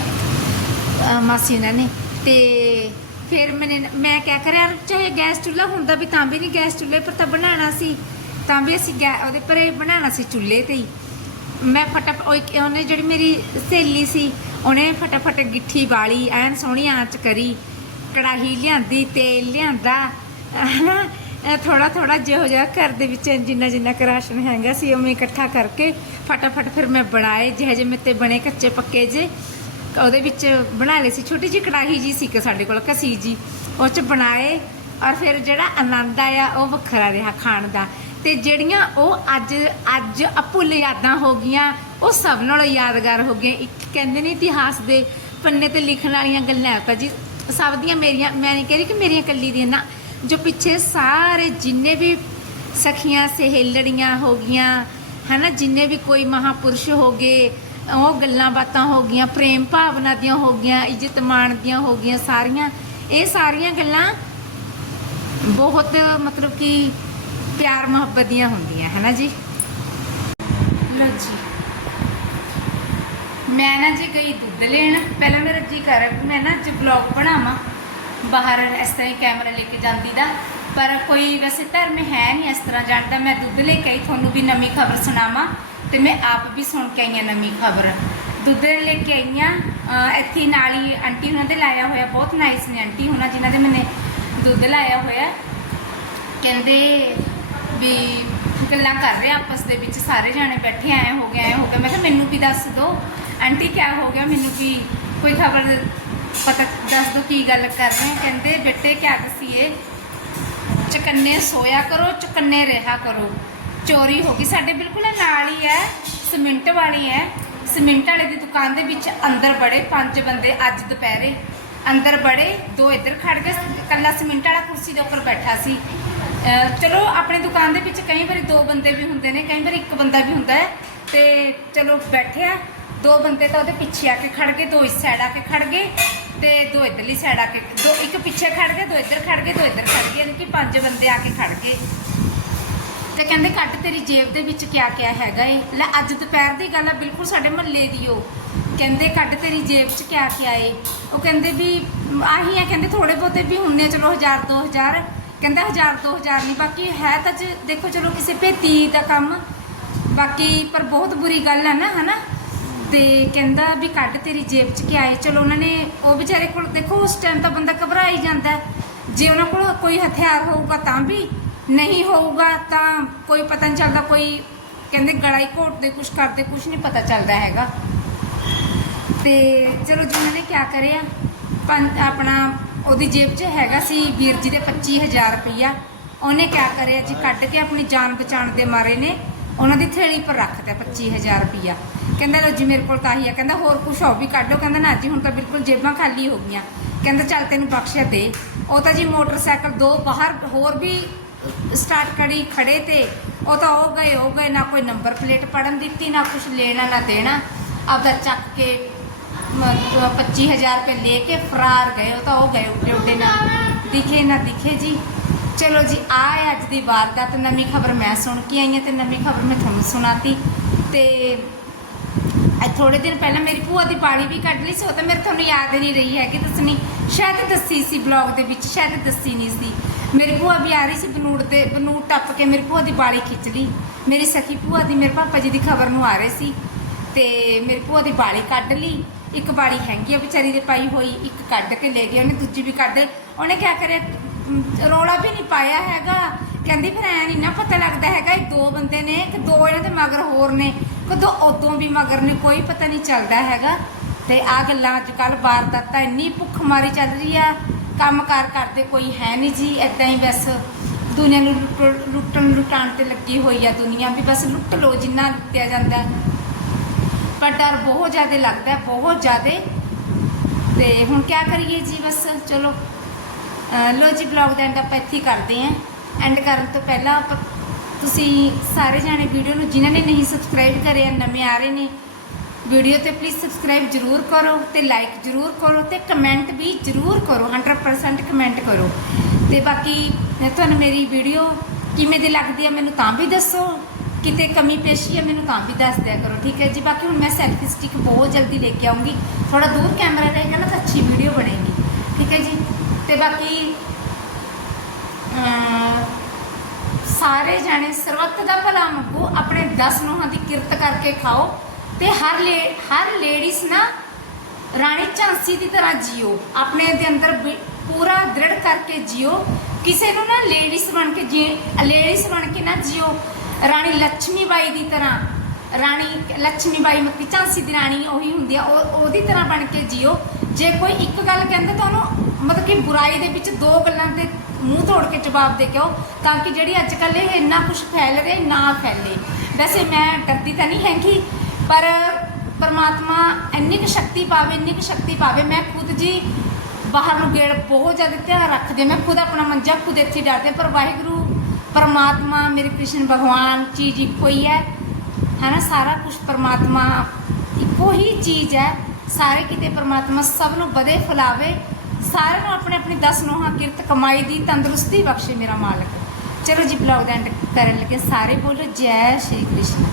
ਅਹ ਮਾਸੀ ਉਹਨਾਂ ਨੇ ਤੇ ਫਿਰ ਮੈਨੇ ਮੈਂ ਕਿਆ ਕਰਿਆ ਚਾਹੇ ਗੈਸ ਚੁੱਲ੍ਹਾ ਹੁੰਦਾ ਵੀ ਤਾਂ ਵੀ ਨਹੀਂ ਗੈਸ ਚੁੱਲ੍ਹੇ ਪਰ ਤਾਂ ਬਣਾਉਣਾ ਸੀ ਤਾਂ ਵੀ ਅਸੀਂ ਗੈ ਉਹਦੇ ਪਰ ਇਹ ਬਣਾਉਣਾ ਸੀ ਚੁੱਲ੍ਹੇ ਤੇ ਹੀ। ਮੈਂ ਫਟਾਫਟ ਉਹ ਇੱਕ- ਉਹਨੇ ਜਿਹੜੀ ਮੇਰੀ ਸਹੇਲੀ ਸੀ ਉਹਨੇ ਫਟਾਫਟ ਗਿੱਠੀ ਵਾਲੀ ਐਨ ਸੋਹਣੀ ਆਂਚ ਕਰੀ ਕੜਾਹੀ ਲਿਆਂਦੀ ਤੇਲ ਲਿਆਂਦਾ ਥੋੜਾ ਥੋੜਾ ਜਿਹੋ ਜਿਹਾ ਘਰ ਦੇ ਵਿੱਚ ਜਿੰਨਾ ਜਿੰਨਾ ਕੁ ਰਾਸ਼ਨ ਹੈਗਾ ਸੀ, ਉਵੇਂ ਇਕੱਠਾ ਕਰਕੇ ਫਟਾਫਟ ਫਿਰ ਮੈਂ ਬਣਾਏ, ਜਿਹੇ ਜਿਹੇ ਮੇਤੇ ਬਣੇ ਕੱਚੇ ਪੱਕੇ ਜੇ। ਉਹਦੇ ਵਿੱਚ ਬਣਾ ਲਏ ਸੀ। ਛੋਟੀ ਜਿਹੀ ਕੜਾਹੀ ਜੀ ਸੀ ਕਿ ਸਾਡੇ ਕੋਲ ਕਸੀ ਜੀ। ਉਹ ਚ ਬਣਾਏ ਔਰ ਫਿਰ ਜਿਹੜਾ ਆਨੰਦ ਆਇਆ, ਉਹ ਵੱਖਰਾ ਰਿਹਾ ਖਾਣ ਦਾ। ਤੇ ਜਿਹੜੀਆਂ ਉਹ ਅੱਜ ਅੱਜ ਅਪੁੱਲ ਯਾਦਾਂ ਹੋ ਗਈਆਂ, ਉਹ ਸਭ ਨਾਲੋਂ ਯਾਦਗਾਰ ਹੋ ਗਈਆਂ। ਇੱਕ ਕਹਿੰਦੇ ਨੇ ਇਤਿਹਾਸ ਦੇ ਪੰਨੇ ਤੇ ਲਿਖਣ ਵਾਲੀਆਂ ਗੱਲਾਂ ਤਾਂ ਜੀ ਸਭ ਦੀਆਂ ਮੇਰੀਆਂ, ਮੈਂ ਨਹੀਂ ਕਹਿ ਰਹੀ ਕਿ ਮੇਰੀਆਂ ਇਕੱਲੀ ਦੀਆਂ ਨਾ। ਜੋ ਪਿੱਛੇ ਸਾਰੇ ਜਿੰਨੇ ਵੀ ਸਖੀਆਂ, ਸਹੇਲੜੀਆਂ ਹੋ ਗਈਆਂ, ਹਨਾ, ਜਿੰਨੇ ਵੀ ਕੋਈ ਮਹਾਪੁਰਸ਼ ਹੋ ਗਏ, ਉਹ ਗੱਲਾਂ ਬਾਤਾਂ ਹੋ ਗਈਆਂ, ਪ੍ਰੇਮ ਭਾਵਨਾ ਦੀਆਂ ਹੋ ਗਈਆਂ, ਇੱਜ਼ਤ ਮਾਣ ਦੀਆਂ ਹੋ ਗਈਆਂ ਸਾਰੀਆਂ, ਇਹ ਸਾਰੀਆਂ ਗੱਲਾਂ ਬਹੁਤ ਮਤਲਬ ਕਿ ਪਿਆਰ ਮੁਹੱਬਤ ਦੀਆਂ ਹੁੰਦੀਆਂ ਹੈ ਨਾ ਜੀ? ਲਓ ਜੀ। ਮੈਂ ਨਾ ਜੀ ਗਈ ਦੁੱਧ ਲੈਣ, ਪਹਿਲਾਂ ਮੇਰਾ ਜੀ ਕਰ ਰਿਹਾ ਮੈਂ ਨਾ ਅੱਜ ਬਲੌਗ ਬਣਾਵਾਂ। ਬਾਹਰ ਇਸ ਤਰ੍ਹਾਂ ਹੀ ਕੈਮਰਾ ਲੈ ਕੇ ਜਾਂਦੀ ਦਾ। ਪਰ ਕੋਈ ਵੈਸੇ ਧਰਮ ਹੈ ਨਹੀਂ ਇਸ ਤਰ੍ਹਾਂ ਜਾਣਦਾ ਮੈਂ ਦੁੱਧ ਲੈ ਕੇ ਆਈ, ਤੁਹਾਨੂੰ ਵੀ ਨਵੀਂ ਖਬਰ ਸੁਣਾਵਾਂ ਤੇ ਮੈਂ ਆਪ ਵੀ ਸੁਣ ਕੇ ਆਈ ਹਾਂ ਨਵੀਂ ਖਬਰ। ਦੁੱਧ ਲੈ ਕੇ ਆਈ ਅਹ ਇੱਥੇ ਨਾਲ ਹੀ ਆਂਟੀ ਉਹਨਾਂ ਦੇ ਲਾਇਆ ਹੋਇਆ, ਬਹੁਤ ਨਾਈਸ ਨੇ ਆਂਟੀ ਉਹਨਾਂ ਜਿਨ੍ਹਾਂ ਦੇ ਮੈਨੇ ਦੁੱਧ ਲਾਇਆ ਹੋਇਆ। ਕਹਿੰਦੇ ਵੀ ਗੱਲਾਂ ਕਰ ਰਹੇ ਆਪਸ ਦੇ ਵਿੱਚ, ਸਾਰੇ ਜਾਣੇ ਬੈਠੇ ਆਏ ਹੋ ਗਏ ਆਏ ਹੋ ਗਏ ਮੈਂ ਕਿਹਾ, ਮੈਨੂੰ ਵੀ ਦੱਸ ਦਿਓ ਆਂਟੀ ਕਿਆ ਹੋ ਗਿਆ? ਮੈਨੂੰ ਵੀ ਕੋਈ ਖਬਰ ਪਤਾ ਦੱਸ ਦਿਓ ਕੀ ਗੱਲ ਕਰ ਰਹੇ ਹੋ ਕਹਿੰਦੇ, ਬੇਟੇ ਕਿਆ ਦਸੀਏ ਚਕੰਨੇ ਸੋਇਆ ਕਰੋ, ਚਕੰਨੇ ਰਿਹਾ ਕਰੋ। ਚੋਰੀ ਹੋ ਗਈ। ਸਾਡੇ ਬਿਲਕੁਲ ਨਾਲ ਹੀ ਹੈ, ਸਿਮਿੰਟ ਵਾਲੀ ਹੈ। ਸਿਮਿੰਟ ਵਾਲੇ ਦੀ ਦੁਕਾਨ ਦੇ ਵਿੱਚ ਅੰਦਰ ਬੜੇ ਪੰਜ ਬੰਦੇ ਅੱਜ ਦੁਪਹਿਰੇ। ਅੰਦਰ ਬੜੇ, ਦੋ ਇੱਧਰ ਖੜ ਗਏ। ਕੱਲਾ ਸਿਮਿੰਟ ਵਾਲਾ ਕੁਰਸੀ ਦੇ ਉੱਪਰ ਬੈਠਾ ਸੀ। ਚਲੋ, ਆਪਣੀ ਦੁਕਾਨ ਦੇ ਵਿੱਚ ਕਈ ਵਾਰੀ ਦੋ ਬੰਦੇ ਵੀ ਹੁੰਦੇ ਨੇ, ਕਈ ਵਾਰੀ ਇੱਕ ਬੰਦਾ ਵੀ ਹੁੰਦਾ ਹੈ। ਤੇ ਚਲੋ, ਬੈਠਿਆ। ਦੋ ਬੰਦੇ ਤਾਂ ਉਹਦੇ ਪਿੱਛੇ ਆ ਕੇ ਖੜ ਗਏ ਦੋ ਇਸ ਸਾਈਡ ਆ ਕੇ ਖੜ ਗਏ ਤੇ ਦੋ ਇੱਧਰਲੀ ਸਾਈਡ ਆ ਕੇ ਦੋ ਇੱਕ ਪਿੱਛੇ ਖੜ ਗਏ ਦੋ ਇੱਧਰ ਖੜ ਗਏ ਦੋ ਇੱਧਰ ਖੜ ਗਏ ਯਾਨੀ ਕਿ ਪੰਜ ਬੰਦੇ ਆ ਕੇ ਖੜ ਗਏ। ਤੇ ਕਹਿੰਦੇ ਕੱਢ ਤੇਰੀ ਜੇਬ ਦੇ ਵਿੱਚ ਕਿਆ ਕਿਆ ਹੈਗਾ ਏ? ਲੈ ਅੱਜ ਦੁਪਹਿਰ ਦੀ ਗੱਲ ਆ ਬਿਲਕੁਲ ਸਾਡੇ ਮਹੱਲੇ ਦੀ ਉਹ ਕਹਿੰਦੇ ਕੱਢ ਤੇਰੀ ਜੇਬ 'ਚ ਕਿਆ ਕਿਆ ਏ? ਉਹ ਕਹਿੰਦੇ ਵੀ ਆਹੀ ਆ ਕਹਿੰਦੇ ਥੋੜੇ ਬਹੁਤੇ ਵੀ ਹੁੰਨੇ ਆ, ਚਲੋ 1000 2000 ਕਹਿੰਦਾ 1000 2000 ਨਹੀਂ ਬਾਕੀ ਹੈ ਤਾਂ ਚ- ਦੇਖੋ ਚਲੋ ਕਿਸੇ ਭੇਤੀ ਦਾ ਕੰਮ। ਬਾਕੀ ਪਰ ਬਹੁਤ ਬੁਰੀ ਗੱਲ ਹੈ ਨਾ ਹਨਾ? ਤੇ ਕਹਿੰਦਾ ਵੀ ਕੱਢ ਤੇਰੀ ਜੇਬ 'ਚ ਕਿਆ ਆਏ। ਚਲੋ ਉਹਨਾਂ ਨੇ, ਉਹ ਵਿਚਾਰੇ ਕੋਲ ਦੇਖੋ, ਉਸ ਟਾਈਮ ਤਾਂ ਬੰਦਾ ਘਬਰਾ ਹੀ ਜਾਂਦਾ ਜੇ ਉਹਨਾਂ ਕੋਲ ਕੋਈ ਹਥਿਆਰ ਹੋਊਗਾ ਤਾਂ ਵੀ, ਨਹੀਂ ਹੋਊਗਾ ਤਾਂ ਕੋਈ ਪਤਾ ਨਹੀਂ ਚੱਲਦਾ, ਕੋਈ ਕਹਿੰਦੇ ਗਲਾਈ ਘੋਟਦੇ ਕੁਛ ਕਰਦੇ ਕੁਛ ਨਹੀਂ ਪਤਾ ਚੱਲਦਾ ਹੈਗਾ। ਤੇ ਚਲੋ ਜੀ, ਉਹਨਾਂ ਨੇ ਕਿਆ ਕਰਿਆ? ਪੰਜ ਆਪਣਾ ਉਹਦੀ ਜੇਬ 'ਚ ਹੈਗਾ ਸੀ ਵੀਰ ਜੀ ਦੇ 25000 ਰੁਪਈਆ। ਉਹਨੇ ਕਿਆ ਕਰਿਆ ਜੀ, ਕੱਢ ਕੇ ਆਪਣੀ ਜਾਨ ਬਚਾਉਣ ਦੇ ਮਾਰੇ ਨੇ। ਉਹਨਾਂ ਦੀ ਥੈਲੀ ਪਰ ਰੱਖਤਾ 25000 ਰੁਪਈਆ। ਕਹਿੰਦਾ ਲੋ ਜੀ, ਮੇਰੇ ਕੋਲ ਤਾਂ ਹੀ ਆ। ਕਹਿੰਦਾ, ਹੋਰ ਕੁਛ ਹੋ ਵੀ ਕੱਢ ਲਓ। ਕਹਿੰਦਾ, ਨਾ ਜੀ, ਹੁਣ ਤਾਂ ਬਿਲਕੁਲ ਜੇਬਾਂ ਖਾਲੀ ਹੋ ਗਈਆਂ। ਕਹਿੰਦਾ, ਚੱਲ ਤੈਨੂੰ ਬਖਸ਼ਿਆ ਦੇ। ਉਹ ਤਾਂ ਜੀ ਮੋਟਰਸਾਈਕਲ ਦੋ ਬਾਹਰ ਹੋਰ ਵੀ ਸਟਾਰਟ ਕਰੀ, ਖੜੇ ਤੇ। ਉਹ ਤਾਂ ਉਹ ਗਏ ਉਹ ਗਏ, ਨਾ ਕੋਈ ਨੰਬਰ ਪਲੇਟ ਪੜਨ ਦਿੱਤੀ, ਨਾ ਕੁਛ ਲੈਣਾ, ਨਾ ਦੇਣਾ। ਆਪਦਾ ਚੱਕ ਕੇ 25000 ਰੁਪਏ ਲੈ ਕੇ ਫਰਾਰ ਗਏ। ਉਹ ਤਾਂ ਉਹ ਗਏ ਉੱਡੇ ਉੱਡੇ ਨਾ ਦਿਖੇ ਨਾ ਦਿਖੇ ਜੀ। ਚਲੋ ਜੀ ਆ ਹੈ ਅੱਜ ਦੀ ਵਾਰਦਾਤ ਨਵੀਂ ਖਬਰ ਮੈਂ ਸੁਣ ਕੇ ਆਈ ਹਾਂ ਤੇ ਨਵੀਂ ਖਬਰ ਮੈਂ ਤੁਹਾਨੂੰ ਸੁਣਾਤੀ। ਤੇ ਅੱਜ ਥੋੜੇ ਦਿਨ ਪਹਿਲਾਂ ਮੇਰੀ ਭੂਆ ਦੀ ਬਾੜੀ ਵੀ ਕੱਢ ਲਈ ਸੀ, ਉਹ ਤਾਂ ਮੇਰੇ ਤੁਹਾਨੂੰ ਯਾਦ ਨਹੀਂ ਰਹੀ ਹੈ ਕਿ ਦੱਸਣੀ ਸ਼ਾਇਦ ਦੱਸੀ ਸੀ ਬਲੌਗ ਦੇ ਵਿੱਚ, ਸ਼ਾਇਦ ਦੱਸੀ ਨਹੀਂ ਸੀ। ਮੇਰੀ ਭੂਆ ਵੀ ਆ ਰਹੀ ਸੀ ਬਨੂੜ ਦੇ, ਬਨੂੜ ਟੱਪ ਕੇ ਮੇਰੀ ਭੂਆ ਦੀ ਬਾੜੀ ਖਿੱਚ ਲਈ। ਮੇਰੀ ਸਖੀ ਭੂਆ ਦੀ, ਮੇਰੇ ਪਾਪਾ ਜੀ ਦੀ ਖਬਰ ਨੂੰ ਆ ਰਹੇ ਸੀ। ਤੇ ਮੇਰੀ ਭੂਆ ਦੀ ਬਾੜੀ ਕੱਢ ਲਈ। ਇੱਕ ਬਾੜੀ ਹੈਂਗੀ ਆ ਵਿਚਾਰੀ ਦੇ ਪਾਈ ਹੋਈ, ਇੱਕ ਕੱਢ ਕੇ ਲੈ ਗਏ, ਉਹਨੇ ਦੂਜੀ ਵੀ ਕੱਢ ਲਈ। ਉਹਨੇ ਕਿਆ ਕਰਿਆ? ਰੌਲਾ ਵੀ ਨਹੀਂ ਪਾਇਆ ਹੈਗਾ। ਕਹਿੰਦੀ ਫਿਰ ਐ ਨਹੀਂ ਨਾ ਪਤਾ ਲੱਗਦਾ ਹੈਗਾ ਇਹ ਦੋ ਬੰਦੇ ਨੇ ਕਿ ਦੋ ਇਹਨਾਂ ਦੇ ਮਗਰ ਹੋਰ ਨੇ ਕਦੋਂ ਉਦੋਂ ਵੀ ਮਗਰ ਨੇ, ਕੋਈ ਪਤਾ ਨਹੀਂ ਚੱਲਦਾ ਹੈਗਾ। ਤੇ ਆ ਗੱਲਾਂ ਅੱਜ ਕੱਲ ਵਾਰਦਾਤਾਂ ਇੰਨੀ ਭੁੱਖ ਮਾਰੀ ਚੱਲ ਰਹੀ ਆ, ਕੰਮਕਾਰ ਕਰਦੇ ਕੋਈ ਹੈ ਨਹੀਂ ਜੀ ਐਦਾਂ ਹੀ ਬਸ ਦੁਨੀਆ ਨੂੰ ਲੁੱਟ- ਲੁੱਟਣ ਲੁਟਾਉਣ ਤੇ ਲੱਗੀ ਹੋਈ ਆ ਦੁਨੀਆ, ਵੀ ਬਸ ਲੁੱਟ ਲੋ ਜਿੰਨਾ ਲੁੱਟਿਆ ਜਾਂਦਾ। ਪਰ ਡਰ ਬਹੁਤ ਜ਼ਿਆਦਾ ਲੱਗਦਾ, ਬਹੁਤ ਜ਼ਿਆਦਾ। ਤੇ ਹੁਣ ਕੀ ਕਰੀਏ ਜੀ ਬਸ, ਚਲੋ। ਲੋ ਜੀ ਬਲੌਗ ਦਾ ਐਂਡ ਆਪਾਂ ਇੱਥੇ ਕਰਦੇ ਆਂ ਐਂਡ ਕਰਨ ਤੋਂ ਪਹਿਲਾਂ ਆਪਾਂ- ਤੁਸੀਂ ਸਾਰੇ ਜਾਣੇ ਵੀਡੀਓ ਨੂੰ, ਜਿਨ੍ਹਾਂ ਨੇ ਨਹੀਂ ਸਬਸਕ੍ਰਾਈਬ ਕਰਿਆ ਨਵੇਂ ਆ ਰਹੇ ਨੇ, ਵੀਡੀਓ ਤੇ ਪਲੀਜ਼ ਸਬਸਕ੍ਰਾਈਬ ਜਰੂਰ ਕਰੋ ਤੇ ਲਾਈਕ ਜਰੂਰ ਕਰੋ ਤੇ ਕਮੈਂਟ ਵੀ ਜਰੂਰ ਕਰੋ 100% ਕਮੈਂਟ ਕਰੋ। ਤੇ ਬਾਕੀ ਤੁਹਾਨੂੰ ਮੇਰੀ ਵੀਡੀਓ ਕਿਵੇਂ ਦੀ ਲੱਗਦੀ ਹੈ ਮੈਨੂੰ ਤਾਂ ਵੀ ਦੱਸੋ, ਕਿਤੇ ਕਮੀ ਪੇਸ਼ੀ ਹੈ ਮੈਨੂੰ ਤਾਂ ਵੀ ਦੱਸ ਦਿਆ ਕਰੋ, ਠੀਕ ਹੈ ਜੀ? ਬਾਕੀ ਹੁਣ ਮੈਂ ਸੈਲਫੀ ਸਟਿਕ ਬਹੁਤ ਜਲਦੀ ਲੈ ਕੇ ਆਉਂਗੀ ਥੋੜਾ ਦੂਰ ਕੈਮਰਾ ਰਹੇਗਾ ਨਾ ਤਾਂ ਅੱਛੀ ਵੀਡੀਓ ਬਣੇਗੀ, ਠੀਕ ਹੈ ਜੀ? ਤੇ ਬਾਕੀ ਸਾਰੇ ਜਾਣੇ ਸਰਬੱਤ ਦਾ ਭਲਾ ਮੰਗੋ, ਆਪਣੇ 10 ਨੂੰਹਾਂ ਦੀ ਕਿਰਤ ਕਰਕੇ ਖਾਓ ਤੇ ਹਰ ਲੇ, ਹਰ ਲੇਡੀਜ਼ ਨਾ ਰਾਣੀ ਝਾਂਸੀ ਦੀ ਤਰ੍ਹਾਂ ਜੀਓ, ਆਪਣੇ ਦੇ ਅੰਦਰ ਪੂਰਾ ਦ੍ਰਿੜ ਕਰਕੇ ਜੀਓ। ਕਿਸੇ ਨੂੰ ਨਾ ਲੇਡੀਜ਼ ਬਣ ਕੇ ਜੀ ਲੇਡੀਜ਼ ਬਣ ਕੇ ਨਾ ਜੀਓ, ਰਾਣੀ ਲక్ష్ਮੀ ਬਾਈ ਦੀ ਤਰ੍ਹਾਂ। ਰਾਣੀ ਲక్ష్ਮੀ ਬਾਈ ਮੱਤੀ ਝਾਂਸੀ ਦੀ ਰਾਣੀ ਉਹੀ ਹੁੰਦੀ ਆ। ਉਹ ਉਹਦੀ ਤਰ੍ਹਾਂ ਬਣ ਕੇ ਜੀਓ। ਜੇ ਕੋਈ ਇੱਕ ਗੱਲ ਕਹਿੰਦਾ ਤਾਂ ਉਹਨੂੰ ਮਤਲਬ ਕਿ ਬੁਰਾਈ ਦੇ ਵਿੱਚ ਦੋ ਗੱਲਾਂ ਦੇ ਮੂੰਹ ਤੋੜ ਕੇ ਜਵਾਬ ਦੇ ਕੇ ਆਓ ਤਾਂ ਕਿ ਜਿਹੜੀ ਅੱਜ ਕੱਲ੍ਹ ਇਹ ਇੰਨਾ ਕੁਝ ਫੈਲ ਰਿਹਾ ਨਾ ਫੈਲੇ। ਵੈਸੇ ਮੈਂ ਡਰਦੀ ਤਾਂ ਨਹੀਂ ਹੈਗੀ ਪਰ ਪਰਮਾਤਮਾ ਇੰਨੀ ਕੁ ਸ਼ਕਤੀ ਪਾਵੇ ਇੰਨੀ ਕੁ ਸ਼ਕਤੀ ਪਾਵੇ ਮੈਂ ਖੁਦ ਜੀ ਬਾਹਰ ਨੂੰ ਗੇੜ ਬਹੁਤ ਜ਼ਿਆਦਾ ਧਿਆਨ ਰੱਖਦੇ ਮੈਂ ਖੁਦ ਆਪਣਾ ਮੰਜਾ ਖੁਦ ਇੱਥੇ ਡਰਦੇ ਹਾਂ, ਪਰ ਵਾਹਿਗੁਰੂ ਪਰਮਾਤਮਾ ਮੇਰੇ ਕ੍ਰਿਸ਼ਨ ਭਗਵਾਨ ਚੀਜ਼ ਇੱਕੋ ਹੀ ਹੈ। ਹਨਾ ਸਾਰਾ ਕੁਝ ਪਰਮਾਤਮਾ ਇੱਕੋ ਹੀ ਚੀਜ਼ ਹੈ। ਸਾਰੇ ਕਿਤੇ ਪਰਮਾਤਮਾ ਸਭ ਨੂੰ ਵਧੇ, ਫੁਲਾਵੇ। ਸਾਰਿਆਂ ਨੂੰ ਆਪਣੇ ਆਪਣੀ ਦਸ ਨੋਹਾਂ ਕਿਰਤ ਕਮਾਈ ਦੀ ਤੰਦਰੁਸਤੀ ਬਖਸ਼ੇ ਮੇਰਾ ਮਾਲਕ। ਚਲੋ ਜੀ ਬਲੌਗ ਦਾ ਐਂਡ ਕਰਨ ਲੱਗੇ ਸਾਰੇ ਬੋਲੋ, ਜੈ ਸ਼੍ਰੀ ਕ੍ਰਿਸ਼ਨ।